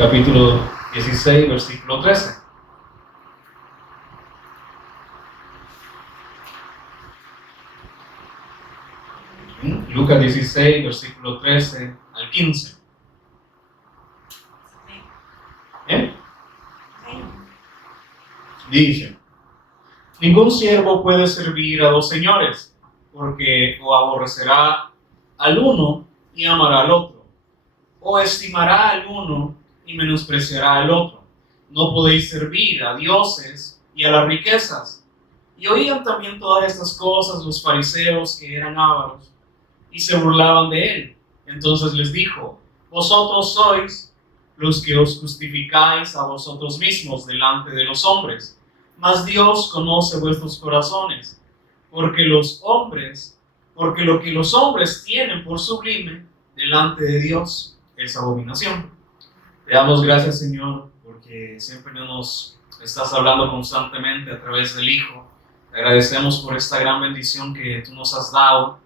capítulo 16, versículo 13. Lucas 16, versículo 13 al 15. Dice: ningún siervo puede servir a dos señores, porque o aborrecerá al uno y amará al otro, o estimará al uno y menospreciará al otro. No podéis servir a dioses y a las riquezas. Y oían también todas estas cosas los fariseos, que eran ávaros, y se burlaban de él. Entonces les dijo: vosotros sois los que os justificáis a vosotros mismos delante de los hombres, mas Dios conoce vuestros corazones, porque lo que los hombres tienen por sublime delante de Dios es abominación. Te damos gracias, Señor, porque siempre nos estás hablando constantemente a través del Hijo. Te agradecemos por esta gran bendición que tú nos has dado,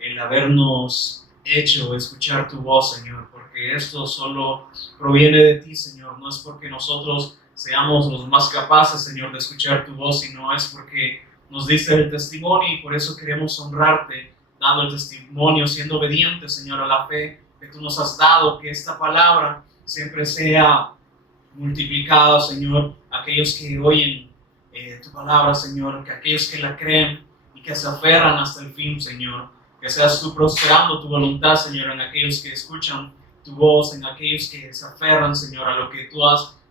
el habernos hecho escuchar tu voz, Señor, porque esto solo proviene de ti, Señor. No es porque nosotros seamos los más capaces, Señor, de escuchar tu voz, sino es porque nos diste el testimonio, y por eso queremos honrarte, dando el testimonio, siendo obedientes, Señor, a la fe que tú nos has dado, que esta palabra siempre sea multiplicada, Señor, aquellos que oyen tu palabra, Señor, que aquellos que la creen y que se aferran hasta el fin, Señor, que seas tú prosperando tu voluntad, Señor, en aquellos que escuchan tu voz, en aquellos que se aferran, Señor, a lo que tú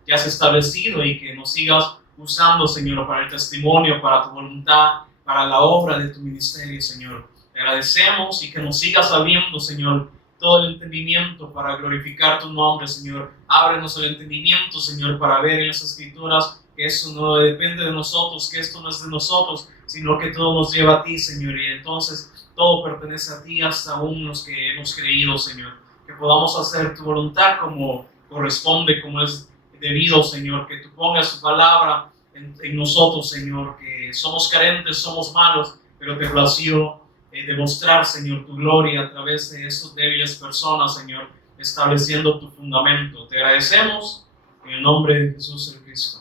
ya has establecido, y que nos sigas usando, Señor, para el testimonio, para tu voluntad, para la obra de tu ministerio, Señor. Te agradecemos, y que nos sigas abriendo, Señor, todo el entendimiento para glorificar tu nombre, Señor. Ábrenos el entendimiento, Señor, para ver en las Escrituras que eso no depende de nosotros, que esto no es de nosotros, sino que todo nos lleva a ti, Señor, y entonces todo pertenece a ti, hasta aún los que hemos creído, Señor. Que podamos hacer tu voluntad como corresponde, como es debido, Señor. Que tú pongas tu palabra en nosotros, Señor, que somos carentes, somos malos, pero te plació demostrar, Señor, tu gloria a través de esas débiles personas, Señor, estableciendo tu fundamento. Te agradecemos en el nombre de Jesús el Cristo.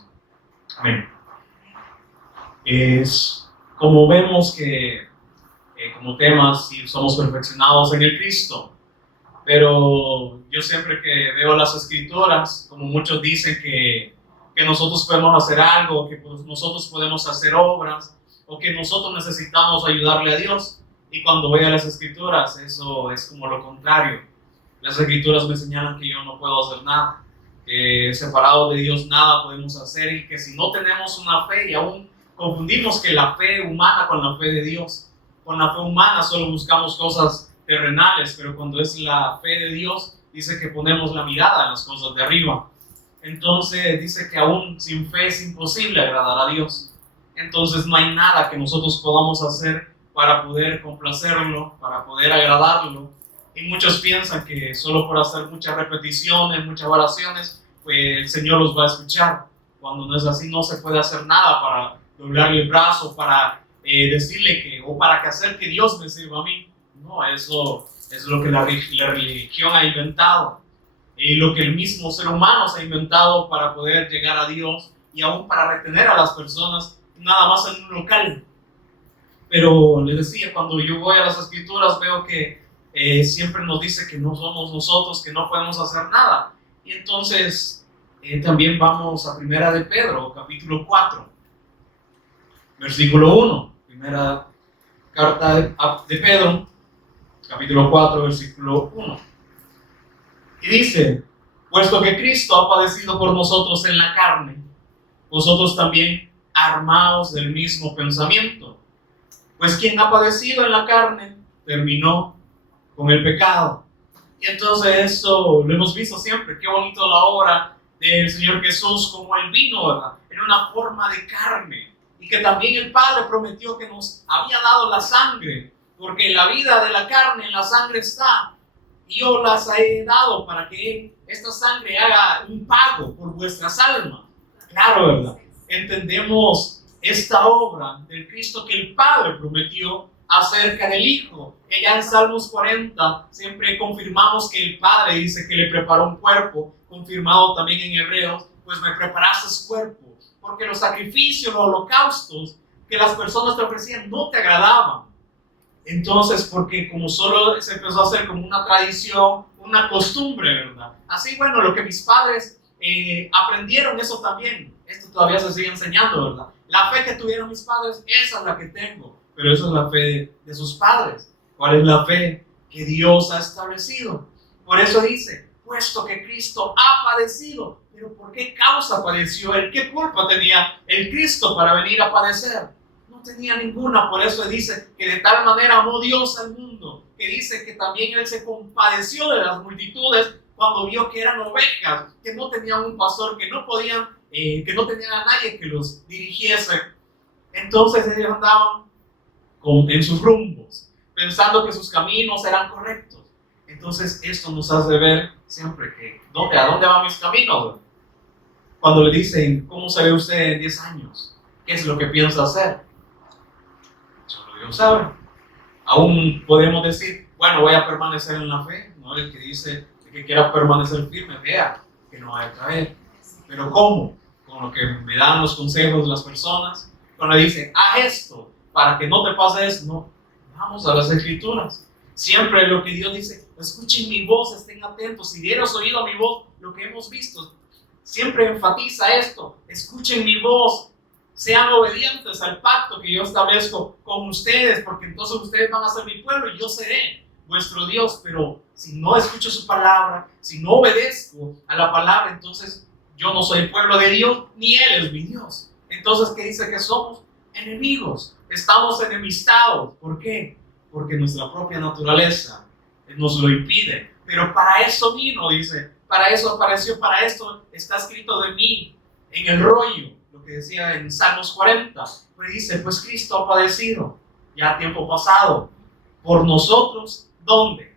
Amén. Es como vemos que como temas, si somos perfeccionados en el Cristo, pero yo siempre que veo las Escrituras, como muchos dicen que nosotros podemos hacer algo, que pues nosotros podemos hacer obras, o que nosotros necesitamos ayudarle a Dios. Y cuando veo las Escrituras, eso es como lo contrario. Las Escrituras me señalan que yo no puedo hacer nada, que separado de Dios nada podemos hacer, y que si no tenemos una fe, y aún confundimos que la fe humana con la fe de Dios. Con la fe humana solo buscamos cosas terrenales, pero cuando es la fe de Dios, dice que ponemos la mirada en las cosas de arriba. Entonces dice que aún sin fe es imposible agradar a Dios. Entonces no hay nada que nosotros podamos hacer para poder complacerlo, para poder agradarlo. Y muchos piensan que solo por hacer muchas repeticiones, muchas oraciones, pues el Señor los va a escuchar. Cuando no es así, no se puede hacer nada para doblarle el brazo, para decirle que, o para que hacer que Dios me sirva a mí. No, eso es lo que la religión ha inventado, y lo que el mismo ser humano se ha inventado para poder llegar a Dios, y aún para retener a las personas nada más en un local. Pero les decía, cuando yo voy a las Escrituras veo que siempre nos dice que no somos nosotros, que no podemos hacer nada. Y entonces también vamos a Primera de Pedro, capítulo 4, versículo 1. Primera carta de Pedro, capítulo 4, versículo 1. Y dice: puesto que Cristo ha padecido por nosotros en la carne, vosotros también armaos del mismo pensamiento. Pues quien ha padecido en la carne terminó con el pecado. Y entonces eso lo hemos visto siempre. Qué bonito la obra del Señor Jesús, como Él vino, ¿verdad?, en una forma de carne. Y que también el Padre prometió que nos había dado la sangre, porque la vida de la carne en la sangre está. Y yo las he dado para que esta sangre haga un pago por vuestras almas. Claro, ¿verdad? Entendemos esta obra del Cristo que el Padre prometió acerca del Hijo, que ya en Salmos 40 siempre confirmamos que el Padre dice que le preparó un cuerpo, confirmado también en Hebreos, pues me preparaste cuerpo, porque los sacrificios, los holocaustos que las personas te ofrecían no te agradaban. Entonces, porque como solo se empezó a hacer como una tradición, una costumbre, ¿verdad? Así, bueno, lo que mis padres aprendieron, eso también, esto todavía se sigue enseñando, ¿verdad? La fe que tuvieron mis padres, esa es la que tengo, pero eso es la fe de sus padres. ¿Cuál es la fe que Dios ha establecido? Por eso dice, puesto que Cristo ha padecido, pero ¿por qué causa padeció él? ¿Qué culpa tenía el Cristo para venir a padecer? No tenía ninguna. Por eso dice que de tal manera amó Dios al mundo, que dice que también él se compadeció de las multitudes cuando vio que eran ovejas, que no tenían un pastor, que no podían, que no tenían a nadie que los dirigiese. Entonces ellos andaban en sus rumbos, pensando que sus caminos eran correctos. Entonces esto nos hace ver siempre que ¿a dónde van mis caminos? Cuando le dicen, ¿cómo se ve usted en 10 años? ¿Qué es lo que piensa hacer? Solo Dios sabe. Aún podemos decir, bueno, voy a permanecer en la fe, ¿no? El que dice que quiera permanecer firme, vea que no va a caer. Pero ¿cómo? Con lo que me dan los consejos las personas, cuando le dicen, haz esto para que no te pase eso. No, vamos a las Escrituras. Siempre lo que Dios dice, escuchen mi voz, estén atentos. Si dieras oído a mi voz, lo que hemos visto, siempre enfatiza esto, escuchen mi voz, sean obedientes al pacto que yo establezco con ustedes, porque entonces ustedes van a ser mi pueblo y yo seré vuestro Dios. Pero si no escucho su palabra, si no obedezco a la palabra, entonces yo no soy el pueblo de Dios, ni Él es mi Dios. Entonces, ¿qué dice que somos? Enemigos, estamos enemistados. ¿Por qué? Porque nuestra propia naturaleza nos lo impide. Pero para eso vino, dice, para eso apareció, para esto está escrito de mí en el rollo, lo que decía en Salmos 40. Pues dice, pues Cristo ha padecido, ya a tiempo pasado, por nosotros. ¿Dónde?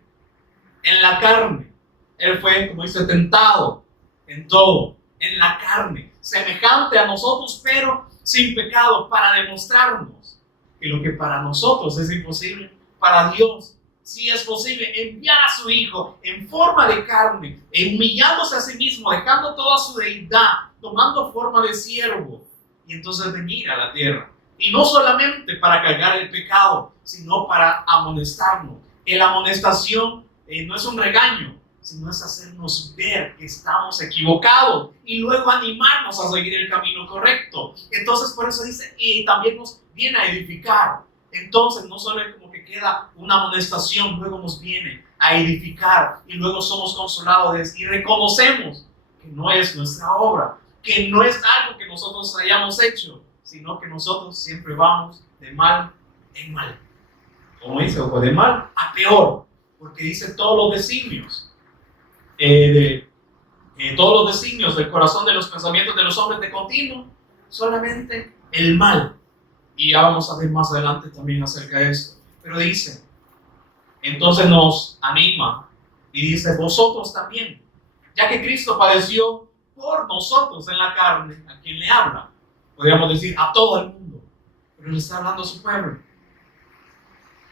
En la carne. Él fue, como dice, tentado en todo, en la carne, semejante a nosotros, pero sin pecado, para demostrarnos que lo que para nosotros es imposible, para Dios sí es posible. Enviar a su Hijo en forma de carne, humillándose a sí mismo, dejando toda su deidad, tomando forma de siervo, y entonces venir a la tierra. Y no solamente para cargar el pecado, sino para amonestarnos. Que la amonestación no es un regaño, sino es hacernos ver que estamos equivocados y luego animarnos a seguir el camino correcto. Entonces por eso dice, y también nos viene a edificar. Entonces no solo es como que queda una amonestación, luego nos viene a edificar y luego somos consolados y reconocemos que no es nuestra obra, que no es algo que nosotros hayamos hecho, sino que nosotros siempre vamos de mal en mal. Como dice, o de mal a peor, porque dice todos los designios, todos los designios del corazón, de los pensamientos de los hombres de continuo, solamente el mal. Y ya vamos a ver más adelante también acerca de esto. Pero dice, entonces nos anima y dice, vosotros también, ya que Cristo padeció por nosotros en la carne, ¿a quién le habla? Podríamos decir a todo el mundo, pero le está hablando a su pueblo.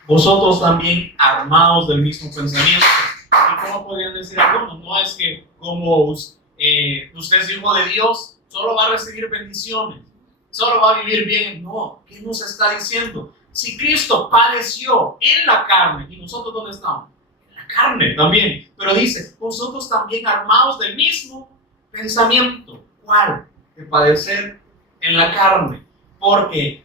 Vosotros también armados del mismo pensamiento. ¿Y cómo podrían decir algunos? No es que como usted es hijo de Dios, solo va a recibir bendiciones, solo va a vivir bien. No, ¿qué nos está diciendo? Si Cristo padeció en la carne, ¿y nosotros dónde estamos? En la carne también. Pero dice, vosotros también armados del mismo pensamiento. ¿Cuál? De padecer en la carne. Porque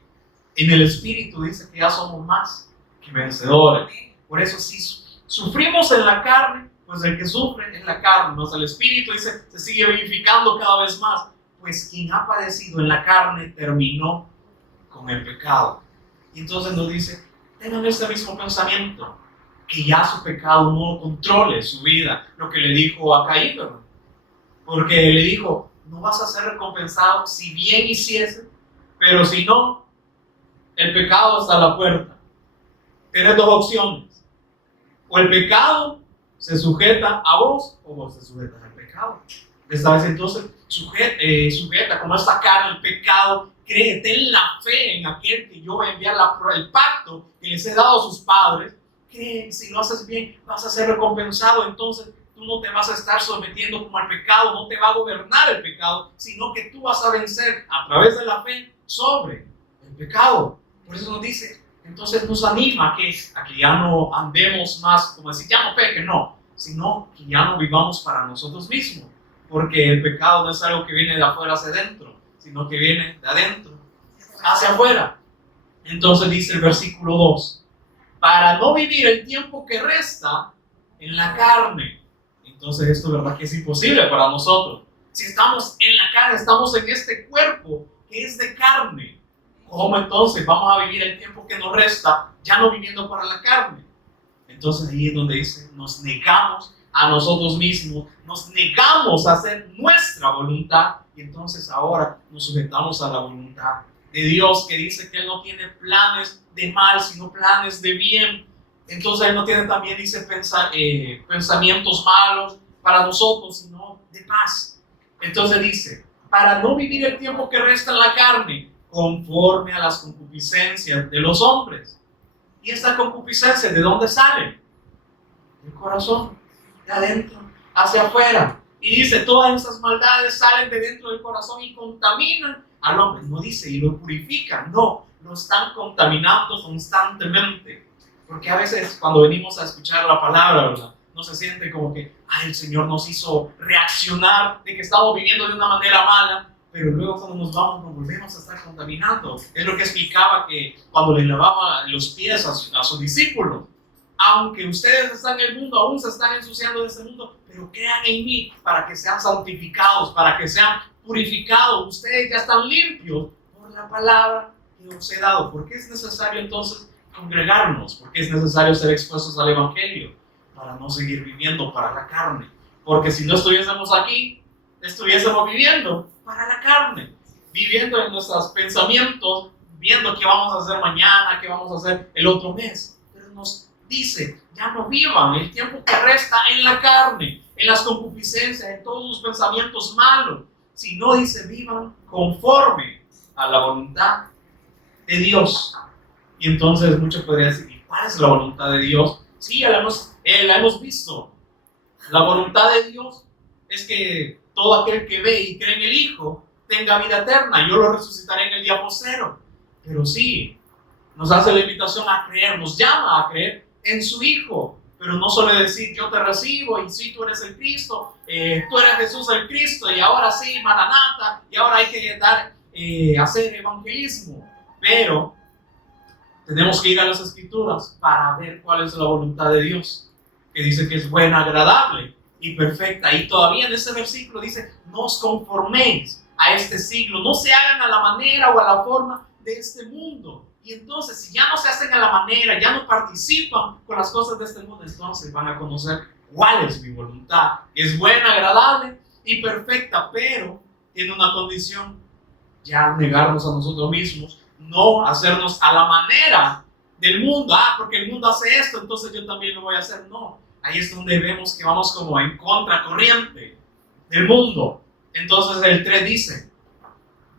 en el Espíritu dice que ya somos más que vencedores. Por eso si sufrimos en la carne, pues el que sufre en la carne, más el Espíritu dice, se sigue vivificando cada vez más. Pues quien ha padecido en la carne terminó con el pecado. Y entonces nos dice, tengan este mismo pensamiento, que ya su pecado no controle su vida. Lo que le dijo a Caín, ¿verdad? Porque le dijo, no vas a ser recompensado si bien hiciese, pero si no, el pecado está a la puerta. Tienes dos opciones. O el pecado se sujeta a vos, o vos te sujetas al pecado. Esta vez entonces sujeta como esta carne al pecado, cree, ten la fe en aquel que yo voy a enviar el pacto que les he dado a sus padres. Cree, si lo haces bien, vas a ser recompensado. Entonces tú no te vas a estar sometiendo como al pecado, no te va a gobernar el pecado, sino que tú vas a vencer a través de la fe sobre el pecado. Por eso nos dice, entonces nos anima a que ya no andemos más, como decir, ya no peque, no, sino que ya no vivamos para nosotros mismos, porque el pecado no es algo que viene de afuera hacia adentro, sino que viene de adentro hacia afuera. Entonces dice el versículo 2, para no vivir el tiempo que resta en la carne. Entonces esto, verdad que es imposible para nosotros. Si estamos en la carne, estamos en este cuerpo que es de carne, ¿cómo entonces vamos a vivir el tiempo que nos resta ya no viviendo para la carne? Entonces ahí es donde dice, nos negamos a nosotros mismos, nos negamos a hacer nuestra voluntad y entonces ahora nos sujetamos a la voluntad de Dios, que dice que Él no tiene planes de mal, sino planes de bien. Entonces Él no tiene también, dice, pensamientos malos para nosotros, sino de paz. Entonces dice, para no vivir el tiempo que resta en la carne, conforme a las concupiscencias de los hombres. ¿Y esta concupiscencia de dónde sale? Del corazón, de adentro hacia afuera. Y dice, todas esas maldades salen de dentro del corazón y contaminan al hombre. No dice, y lo purifican, no, lo están contaminando constantemente. Porque a veces cuando venimos a escuchar la palabra, ¿verdad?, no se siente como que, el Señor nos hizo reaccionar de que estamos viviendo de una manera mala, pero luego cuando nos vamos nos volvemos a estar contaminando. Es lo que explicaba que cuando le lavaba los pies a sus discípulos, aunque ustedes están en el mundo, aún se están ensuciando de este mundo, pero crean en mí para que sean santificados, para que sean purificados. Ustedes ya están limpios por la palabra que os he dado. ¿Por qué es necesario entonces congregarnos? ¿Por qué es necesario ser expuestos al Evangelio? Para no seguir viviendo para la carne. Porque si no estuviésemos aquí, estuviésemos viviendo para la carne, viviendo en nuestros pensamientos, viendo qué vamos a hacer mañana, qué vamos a hacer el otro mes. Pero nos dice, ya no vivan el tiempo que resta en la carne, en las concupiscencias, en todos sus pensamientos malos, sino dice, vivan conforme a la voluntad de Dios. Y entonces muchos podrían decir, ¿y cuál es la voluntad de Dios? Sí, la hemos visto. La voluntad de Dios es que todo aquel que ve y cree en el Hijo tenga vida eterna. Yo lo resucitaré en el día postrero. Pero sí, nos hace la invitación a creer, nos llama a creer en su Hijo. Pero no solo decir, yo te recibo y sí, tú eres el Cristo, tú eres Jesús el Cristo y ahora sí, Maranata, y ahora hay que hacer evangelismo. Pero tenemos que ir a las Escrituras para ver cuál es la voluntad de Dios, que dice que es buena, agradable y perfecta. Y todavía en ese versículo dice, no os conforméis a este siglo, no se hagan a la manera o a la forma de este mundo. Y entonces, si ya no se hacen a la manera, ya no participan con las cosas de este mundo, entonces van a conocer cuál es mi voluntad, que es buena, agradable y perfecta, pero tiene una condición, ya negarnos a nosotros mismos, no hacernos a la manera del mundo, porque el mundo hace esto, entonces yo también lo voy a hacer. No, ahí es donde vemos que vamos como en contracorriente del mundo. Entonces el 3 dice,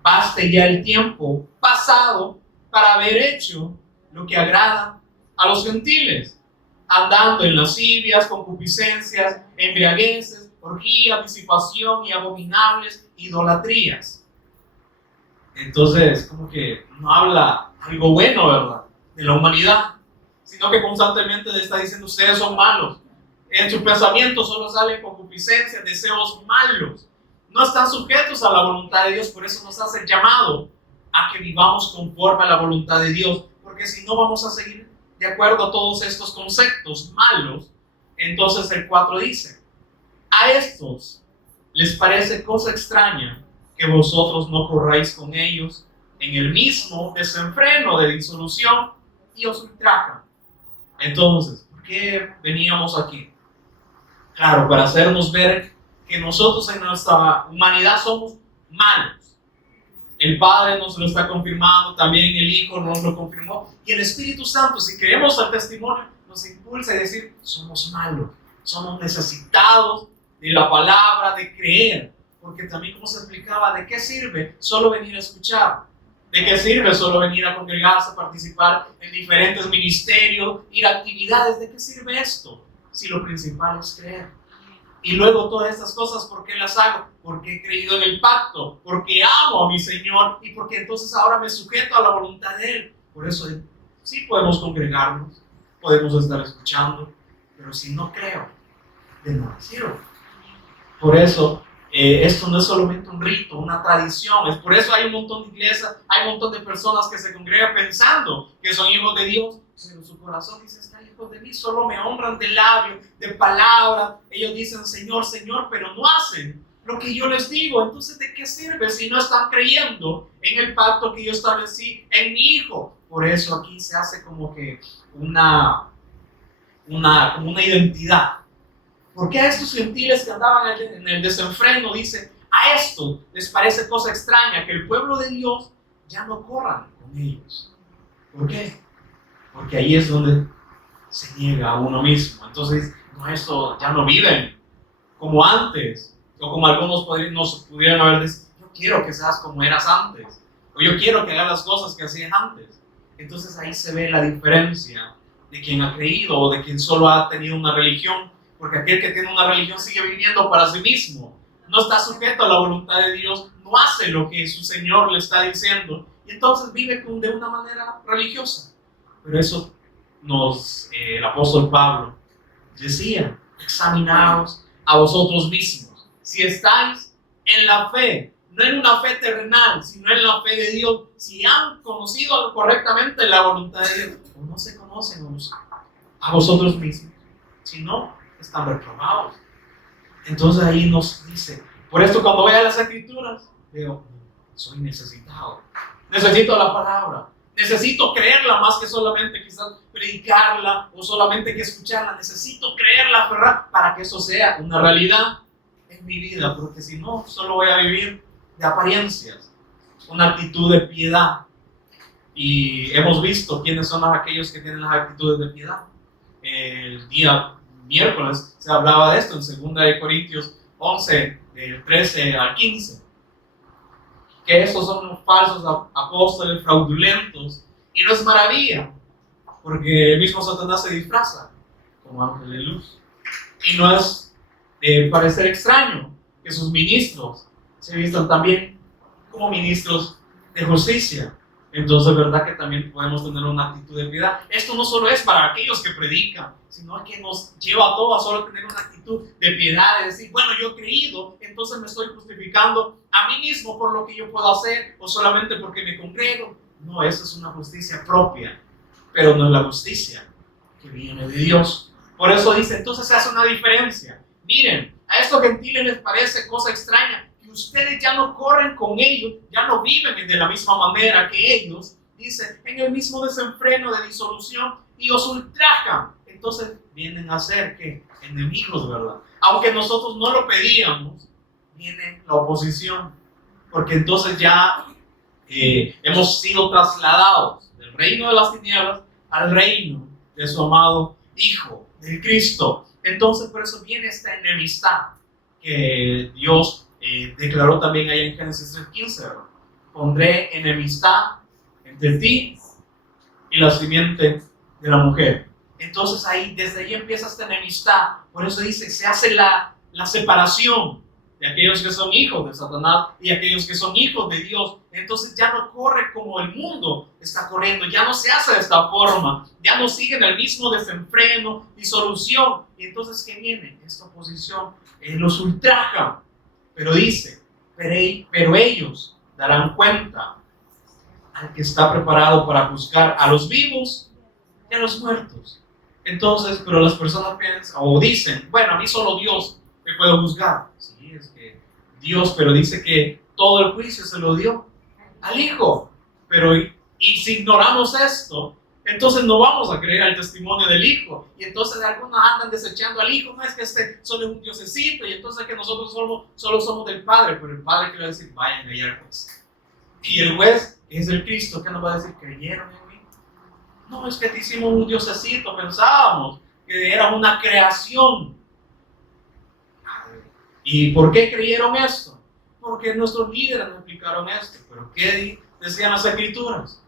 baste ya el tiempo pasado para haber hecho lo que agrada a los gentiles, andando en lascivias, concupiscencias, embriagueces, orgías, disipación y abominables idolatrías. Entonces, como que no habla algo bueno, ¿verdad?, de la humanidad, sino que constantemente le está diciendo, ustedes son malos. En su pensamiento solo salen concupiscencias, deseos malos. No están sujetos a la voluntad de Dios, por eso nos hace el llamado a que vivamos conforme a la voluntad de Dios, porque si no vamos a seguir de acuerdo a todos estos conceptos malos. Entonces el 4 dice, a estos les parece cosa extraña que vosotros no corráis con ellos en el mismo desenfreno de disolución y os ultrajan. Entonces, ¿por qué veníamos aquí? Claro, para hacernos ver que nosotros en nuestra humanidad somos malos. El Padre nos lo está confirmando, también el Hijo nos lo confirmó, y el Espíritu Santo, si creemos al testimonio, nos impulsa a decir, somos malos, somos necesitados de la palabra, de creer, porque también, como se explicaba, ¿de qué sirve solo venir a escuchar? ¿De qué sirve solo venir a congregarse, participar en diferentes ministerios, ir a actividades? ¿De qué sirve esto? Si lo principal es creer. Y luego todas estas cosas, ¿por qué las hago? Porque he creído en el pacto, porque amo a mi Señor y porque entonces ahora me sujeto a la voluntad de Él. Por eso sí podemos congregarnos, podemos estar escuchando, pero si no creo, de nada sirve. Por eso, esto no es solamente un rito, una tradición. Es por eso hay un montón de iglesias, hay un montón de personas que se congregan pensando que son hijos de Dios, pero su corazón dice, están hijos de mí, solo me honran de labio, de palabra. Ellos dicen, Señor, Señor, pero no hacen lo que yo les digo. Entonces, ¿de qué sirve si no están creyendo en el pacto que yo establecí en mi Hijo? Por eso aquí se hace como que como una identidad. ¿Por qué a estos gentiles que andaban en el desenfreno, dice, a esto les parece cosa extraña que el pueblo de Dios ya no corran con ellos? ¿Por qué? Porque ahí es donde se niega a uno mismo. Entonces, no, esto ya no viven como antes, o como algunos nos pudieran haber dicho, yo quiero que seas como eras antes, o yo quiero que hagas las cosas que hacías antes. Entonces ahí se ve la diferencia de quien ha creído o de quien solo ha tenido una religión, porque aquel que tiene una religión sigue viviendo para sí mismo, no está sujeto a la voluntad de Dios, no hace lo que su Señor le está diciendo, y entonces vive de una manera religiosa. Pero eso el apóstol Pablo decía, examinaos a vosotros mismos, si estáis en la fe, no en una fe terrenal, sino en la fe de Dios, si han conocido correctamente la voluntad de Dios, o no se conocen a vosotros mismos, si no, están reprobados. Entonces ahí nos dice, por esto cuando vea las escrituras, veo, soy necesitado, necesito la palabra, necesito creerla más que solamente quizás predicarla o solamente que escucharla, necesito creerla, ¿verdad? Para que eso sea una realidad en mi vida, porque si no, solo voy a vivir de apariencias, una actitud de piedad. Y hemos visto quiénes son aquellos que tienen las actitudes de piedad. El día miércoles se hablaba de esto en 2 Corintios 11, del 13 al 15, que estos son los falsos apóstoles fraudulentos, y no es maravilla, porque el mismo Satanás se disfraza como ángel de luz, y no es parecer extraño que sus ministros se vistan también como ministros de justicia. Entonces, ¿verdad que también podemos tener una actitud de piedad? Esto no solo es para aquellos que predican, sino que nos lleva a todos a solo tener una actitud de piedad, de decir, bueno, yo he creído, entonces me estoy justificando a mí mismo por lo que yo puedo hacer, o solamente porque me congrego. No, esa es una justicia propia, pero no es la justicia que viene de Dios. Por eso dice, entonces se hace una diferencia. Miren, a estos gentiles les parece cosa extraña que ustedes ya no corren con ellos, ya no viven de la misma manera que ellos, dice, en el mismo desenfreno de disolución, y os ultrajan. Entonces vienen a ser ¿qué? Enemigos, ¿verdad? Aunque nosotros no lo pedíamos, viene la oposición, porque entonces ya hemos sido trasladados del reino de las tinieblas al reino de su amado Hijo, de Cristo. Entonces por eso viene esta enemistad que Dios declaró también ahí en Génesis 3:15, ¿verdad? Pondré enemistad entre ti y la simiente de la mujer. Entonces desde ahí empieza esta enemistad. Por eso dice, se hace la separación de aquellos que son hijos de Satanás y aquellos que son hijos de Dios. Entonces ya no corre como el mundo está corriendo, ya no se hace de esta forma, ya no siguen el mismo desenfreno, disolución. Y entonces, ¿qué viene? Esta oposición, los ultrajan. Pero dice, pero ellos darán cuenta al que está preparado para juzgar a los vivos y a los muertos. Entonces, pero las personas piensan o dicen, bueno, a mí solo Dios me puede juzgar. Sí, es que Dios, pero dice que todo el juicio se lo dio al Hijo. Pero, y si ignoramos esto, entonces no vamos a creer al testimonio del Hijo. Y entonces algunos andan desechando al Hijo. No es que este solo es un diosecito y entonces que nosotros solo somos del Padre. Pero el Padre quiere decir, vayan allá al juez. Y el juez es el Cristo, que nos va a decir, ¿creyeron en mí? No, es que te hicimos un diosecito, pensábamos que era una creación. ¿Y por qué creyeron esto? Porque nuestros líderes nos explicaron esto. ¿Pero qué decían las Escrituras?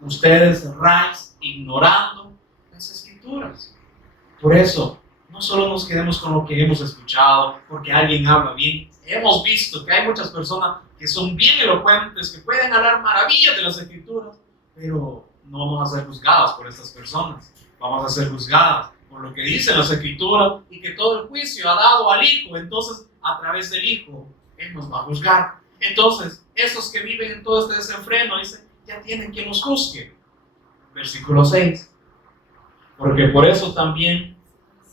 Ustedes erráis ignorando las Escrituras. Por eso, no solo nos quedemos con lo que hemos escuchado, porque alguien habla bien. Hemos visto que hay muchas personas que son bien elocuentes, que pueden hablar maravillas de las Escrituras, pero no vamos a ser juzgadas por estas personas. Vamos a ser juzgadas por lo que dicen las Escrituras y que todo el juicio ha dado al Hijo. Entonces, a través del Hijo, Él nos va a juzgar. Entonces, esos que viven en todo este desenfreno, dicen, ya tienen quien los juzgue. Versículo 6. Porque por eso también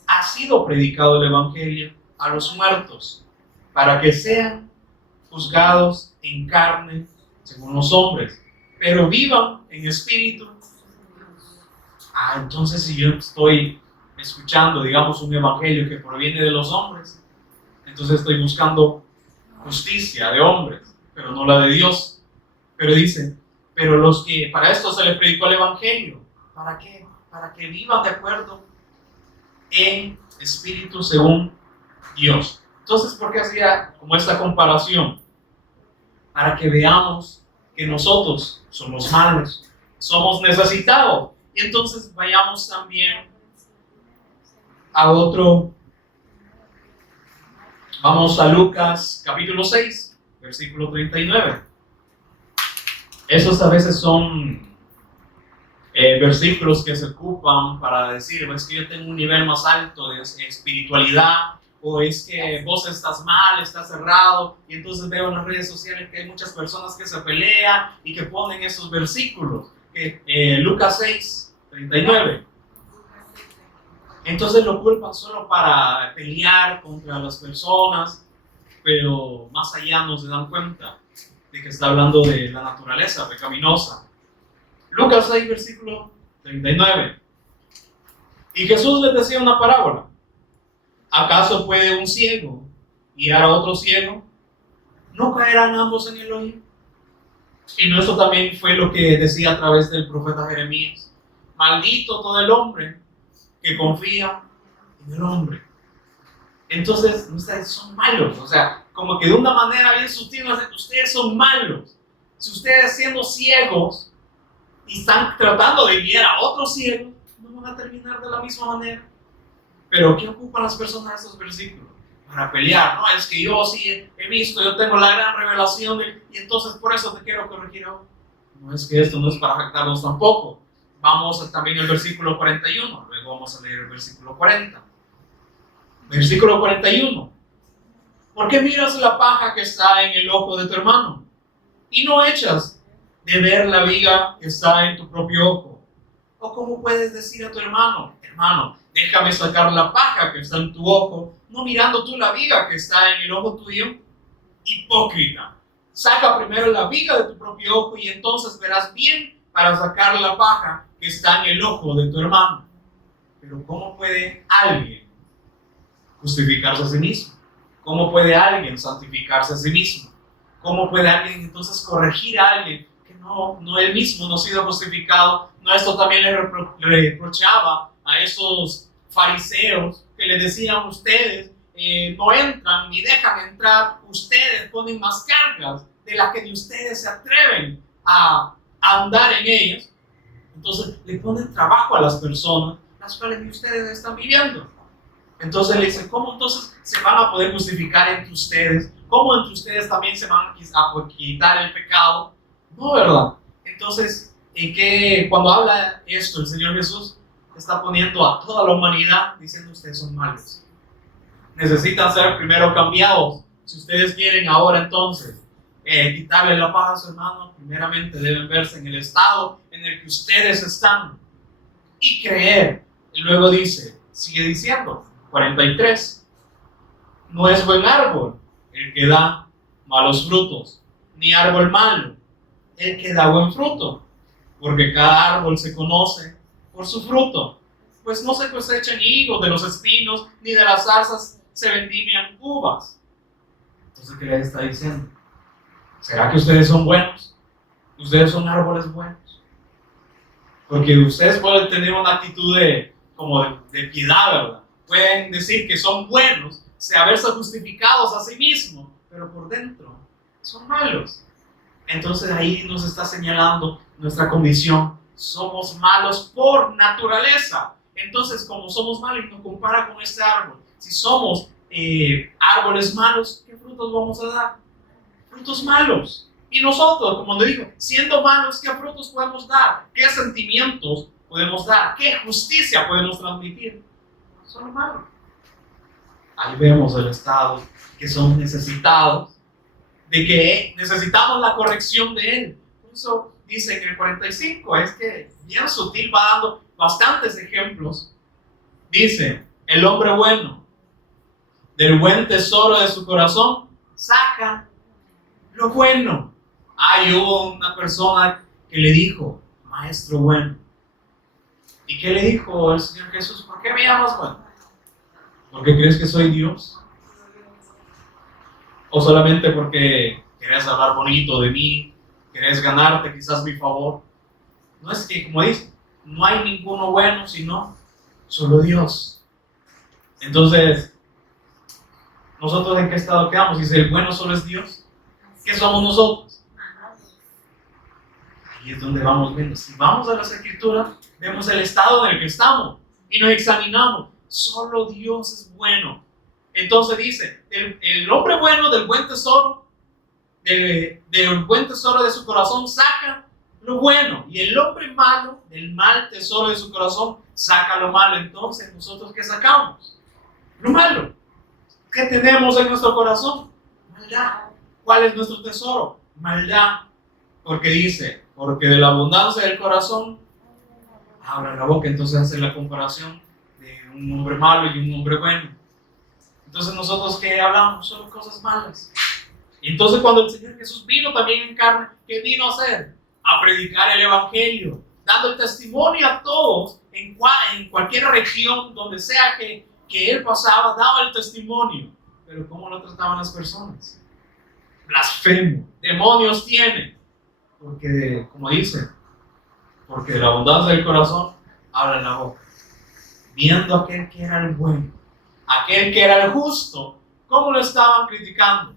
ha sido predicado el Evangelio a los muertos, para que sean juzgados en carne según los hombres, pero vivan en espíritu. Entonces si yo estoy escuchando, digamos, un evangelio que proviene de los hombres, entonces estoy buscando justicia de hombres, pero no la de Dios. Pero dice, pero los que, para esto se les predicó el evangelio, ¿para qué? Para que vivan de acuerdo en espíritu según Dios. Entonces, ¿por qué hacía como esta comparación? Para que veamos que nosotros somos malos, somos necesitados. Y entonces vayamos también a otro. Vamos a Lucas capítulo 6, versículo 39. Esos a veces son versículos que se ocupan para decir, es que yo tengo un nivel más alto de espiritualidad, o es que vos estás mal, estás cerrado. Y entonces veo en las redes sociales que hay muchas personas que se pelean y que ponen esos versículos. Lucas 6, 39. Entonces lo culpan solo para pelear contra las personas, pero más allá no se dan cuenta de que está hablando de la naturaleza pecaminosa. Lucas 6, versículo 39. Y Jesús les decía una parábola. ¿Acaso puede un ciego guiar a otro ciego? ¿No caerán ambos en el hoyo? Y no, esto también fue lo que decía a través del profeta Jeremías. Maldito todo el hombre que confía en el hombre. Entonces, ustedes son malos. O sea, como que de una manera bien sutil, ustedes son malos. Si ustedes siendo ciegos y están tratando de guiar a otros ciegos, no van a terminar de la misma manera. Pero ¿qué ocupan las personas de estos versículos? Para pelear, ¿no? Es que yo sí he visto, yo tengo la gran revelación y entonces por eso te quiero corregir ahora. No es que esto no es para jactarnos tampoco. Vamos también al versículo 41, luego vamos a leer el versículo 40. Versículo 41. ¿Por qué miras la paja que está en el ojo de tu hermano y no echas de ver la viga que está en tu propio ojo? ¿O cómo puedes decir a tu hermano, déjame sacar la paja que está en tu ojo, no mirando tú la viga que está en el ojo tuyo? Hipócrita, saca primero la viga de tu propio ojo y entonces verás bien para sacar la paja que está en el ojo de tu hermano. Pero ¿cómo puede alguien justificarse a sí mismo? ¿Cómo puede alguien santificarse a sí mismo? ¿Cómo puede alguien entonces corregir a alguien que no él mismo no ha sido justificado? No, esto también le reprochaba a esos fariseos que le decían, ustedes no entran ni dejan entrar, ustedes ponen más cargas de las que ni ustedes se atreven a andar en ellas. Entonces le ponen trabajo a las personas, las cuales ni ustedes están viviendo. Entonces le dicen, ¿cómo entonces se van a poder justificar entre ustedes? ¿Cómo entre ustedes también se van a quitar el pecado? No, ¿verdad? Entonces, cuando habla esto el Señor Jesús está poniendo a toda la humanidad diciendo, ustedes son malos. Necesitan ser primero cambiados. Si ustedes quieren ahora entonces quitarle la paja a su hermano, primeramente deben verse en el estado en el que ustedes están y creer. Y luego sigue diciendo, 43, no es buen árbol el que da malos frutos, ni árbol malo el que da buen fruto, porque cada árbol se conoce por su fruto, pues no se cosechan higos de los espinos, ni de las zarzas se vendimian uvas. Entonces, ¿qué les está diciendo? ¿Será que ustedes son buenos? ¿Ustedes son árboles buenos? Porque ustedes pueden tener una actitud de piedad, ¿verdad? Pueden decir que son buenos, haberse justificados a sí mismos, pero por dentro son malos. Entonces ahí nos está señalando nuestra condición. Somos malos por naturaleza. Entonces, como somos malos, y nos compara con este árbol. Si somos árboles malos, ¿qué frutos vamos a dar? Frutos malos. Y nosotros, como le digo, siendo malos, ¿qué frutos podemos dar? ¿Qué sentimientos podemos dar? ¿Qué justicia podemos transmitir? Solo malos. Ahí vemos el estado que somos necesitados, de que necesitamos la corrección de Él. Por eso dice en el 45, es que bien sutil, va dando bastantes ejemplos. Dice, el hombre bueno, del buen tesoro de su corazón, saca lo bueno. Hubo una persona que le dijo, maestro bueno. ¿Y qué le dijo el Señor Jesús? ¿Por qué me llamas bueno? ¿Porque crees que soy Dios? ¿O solamente porque querés hablar bonito de mí? ¿Querés ganarte quizás mi favor? No, es que, como dice, no hay ninguno bueno sino solo Dios. Entonces, ¿nosotros en qué estado quedamos? Dice, el bueno solo es Dios. ¿Qué somos nosotros? Ahí es donde vamos viendo. Si vamos a las Escrituras, vemos el estado en el que estamos y nos examinamos. Solo Dios es bueno. Entonces dice, el hombre bueno del buen tesoro, del buen tesoro de su corazón saca lo bueno, y el hombre malo del mal tesoro de su corazón saca lo malo. Entonces, ¿nosotros qué sacamos? Lo malo. ¿Qué tenemos en nuestro corazón? Maldad. ¿Cuál es nuestro tesoro? Maldad. Porque dice, porque de la abundancia del corazón habla la boca. Entonces hace la comparación de un hombre malo y un hombre bueno. Entonces nosotros, ¿qué hablamos? Solo cosas malas. Y entonces cuando el Señor Jesús vino también en carne, ¿qué vino a hacer? A predicar el Evangelio, dando el testimonio a todos, en cualquier región, donde sea que Él pasaba, daba el testimonio. Pero ¿cómo lo trataban las personas? Blasfemo, demonios tienen. Porque, como dice, porque de la abundancia del corazón habla la boca. Viendo aquel que era el bueno, aquel que era el justo, ¿cómo lo estaban criticando?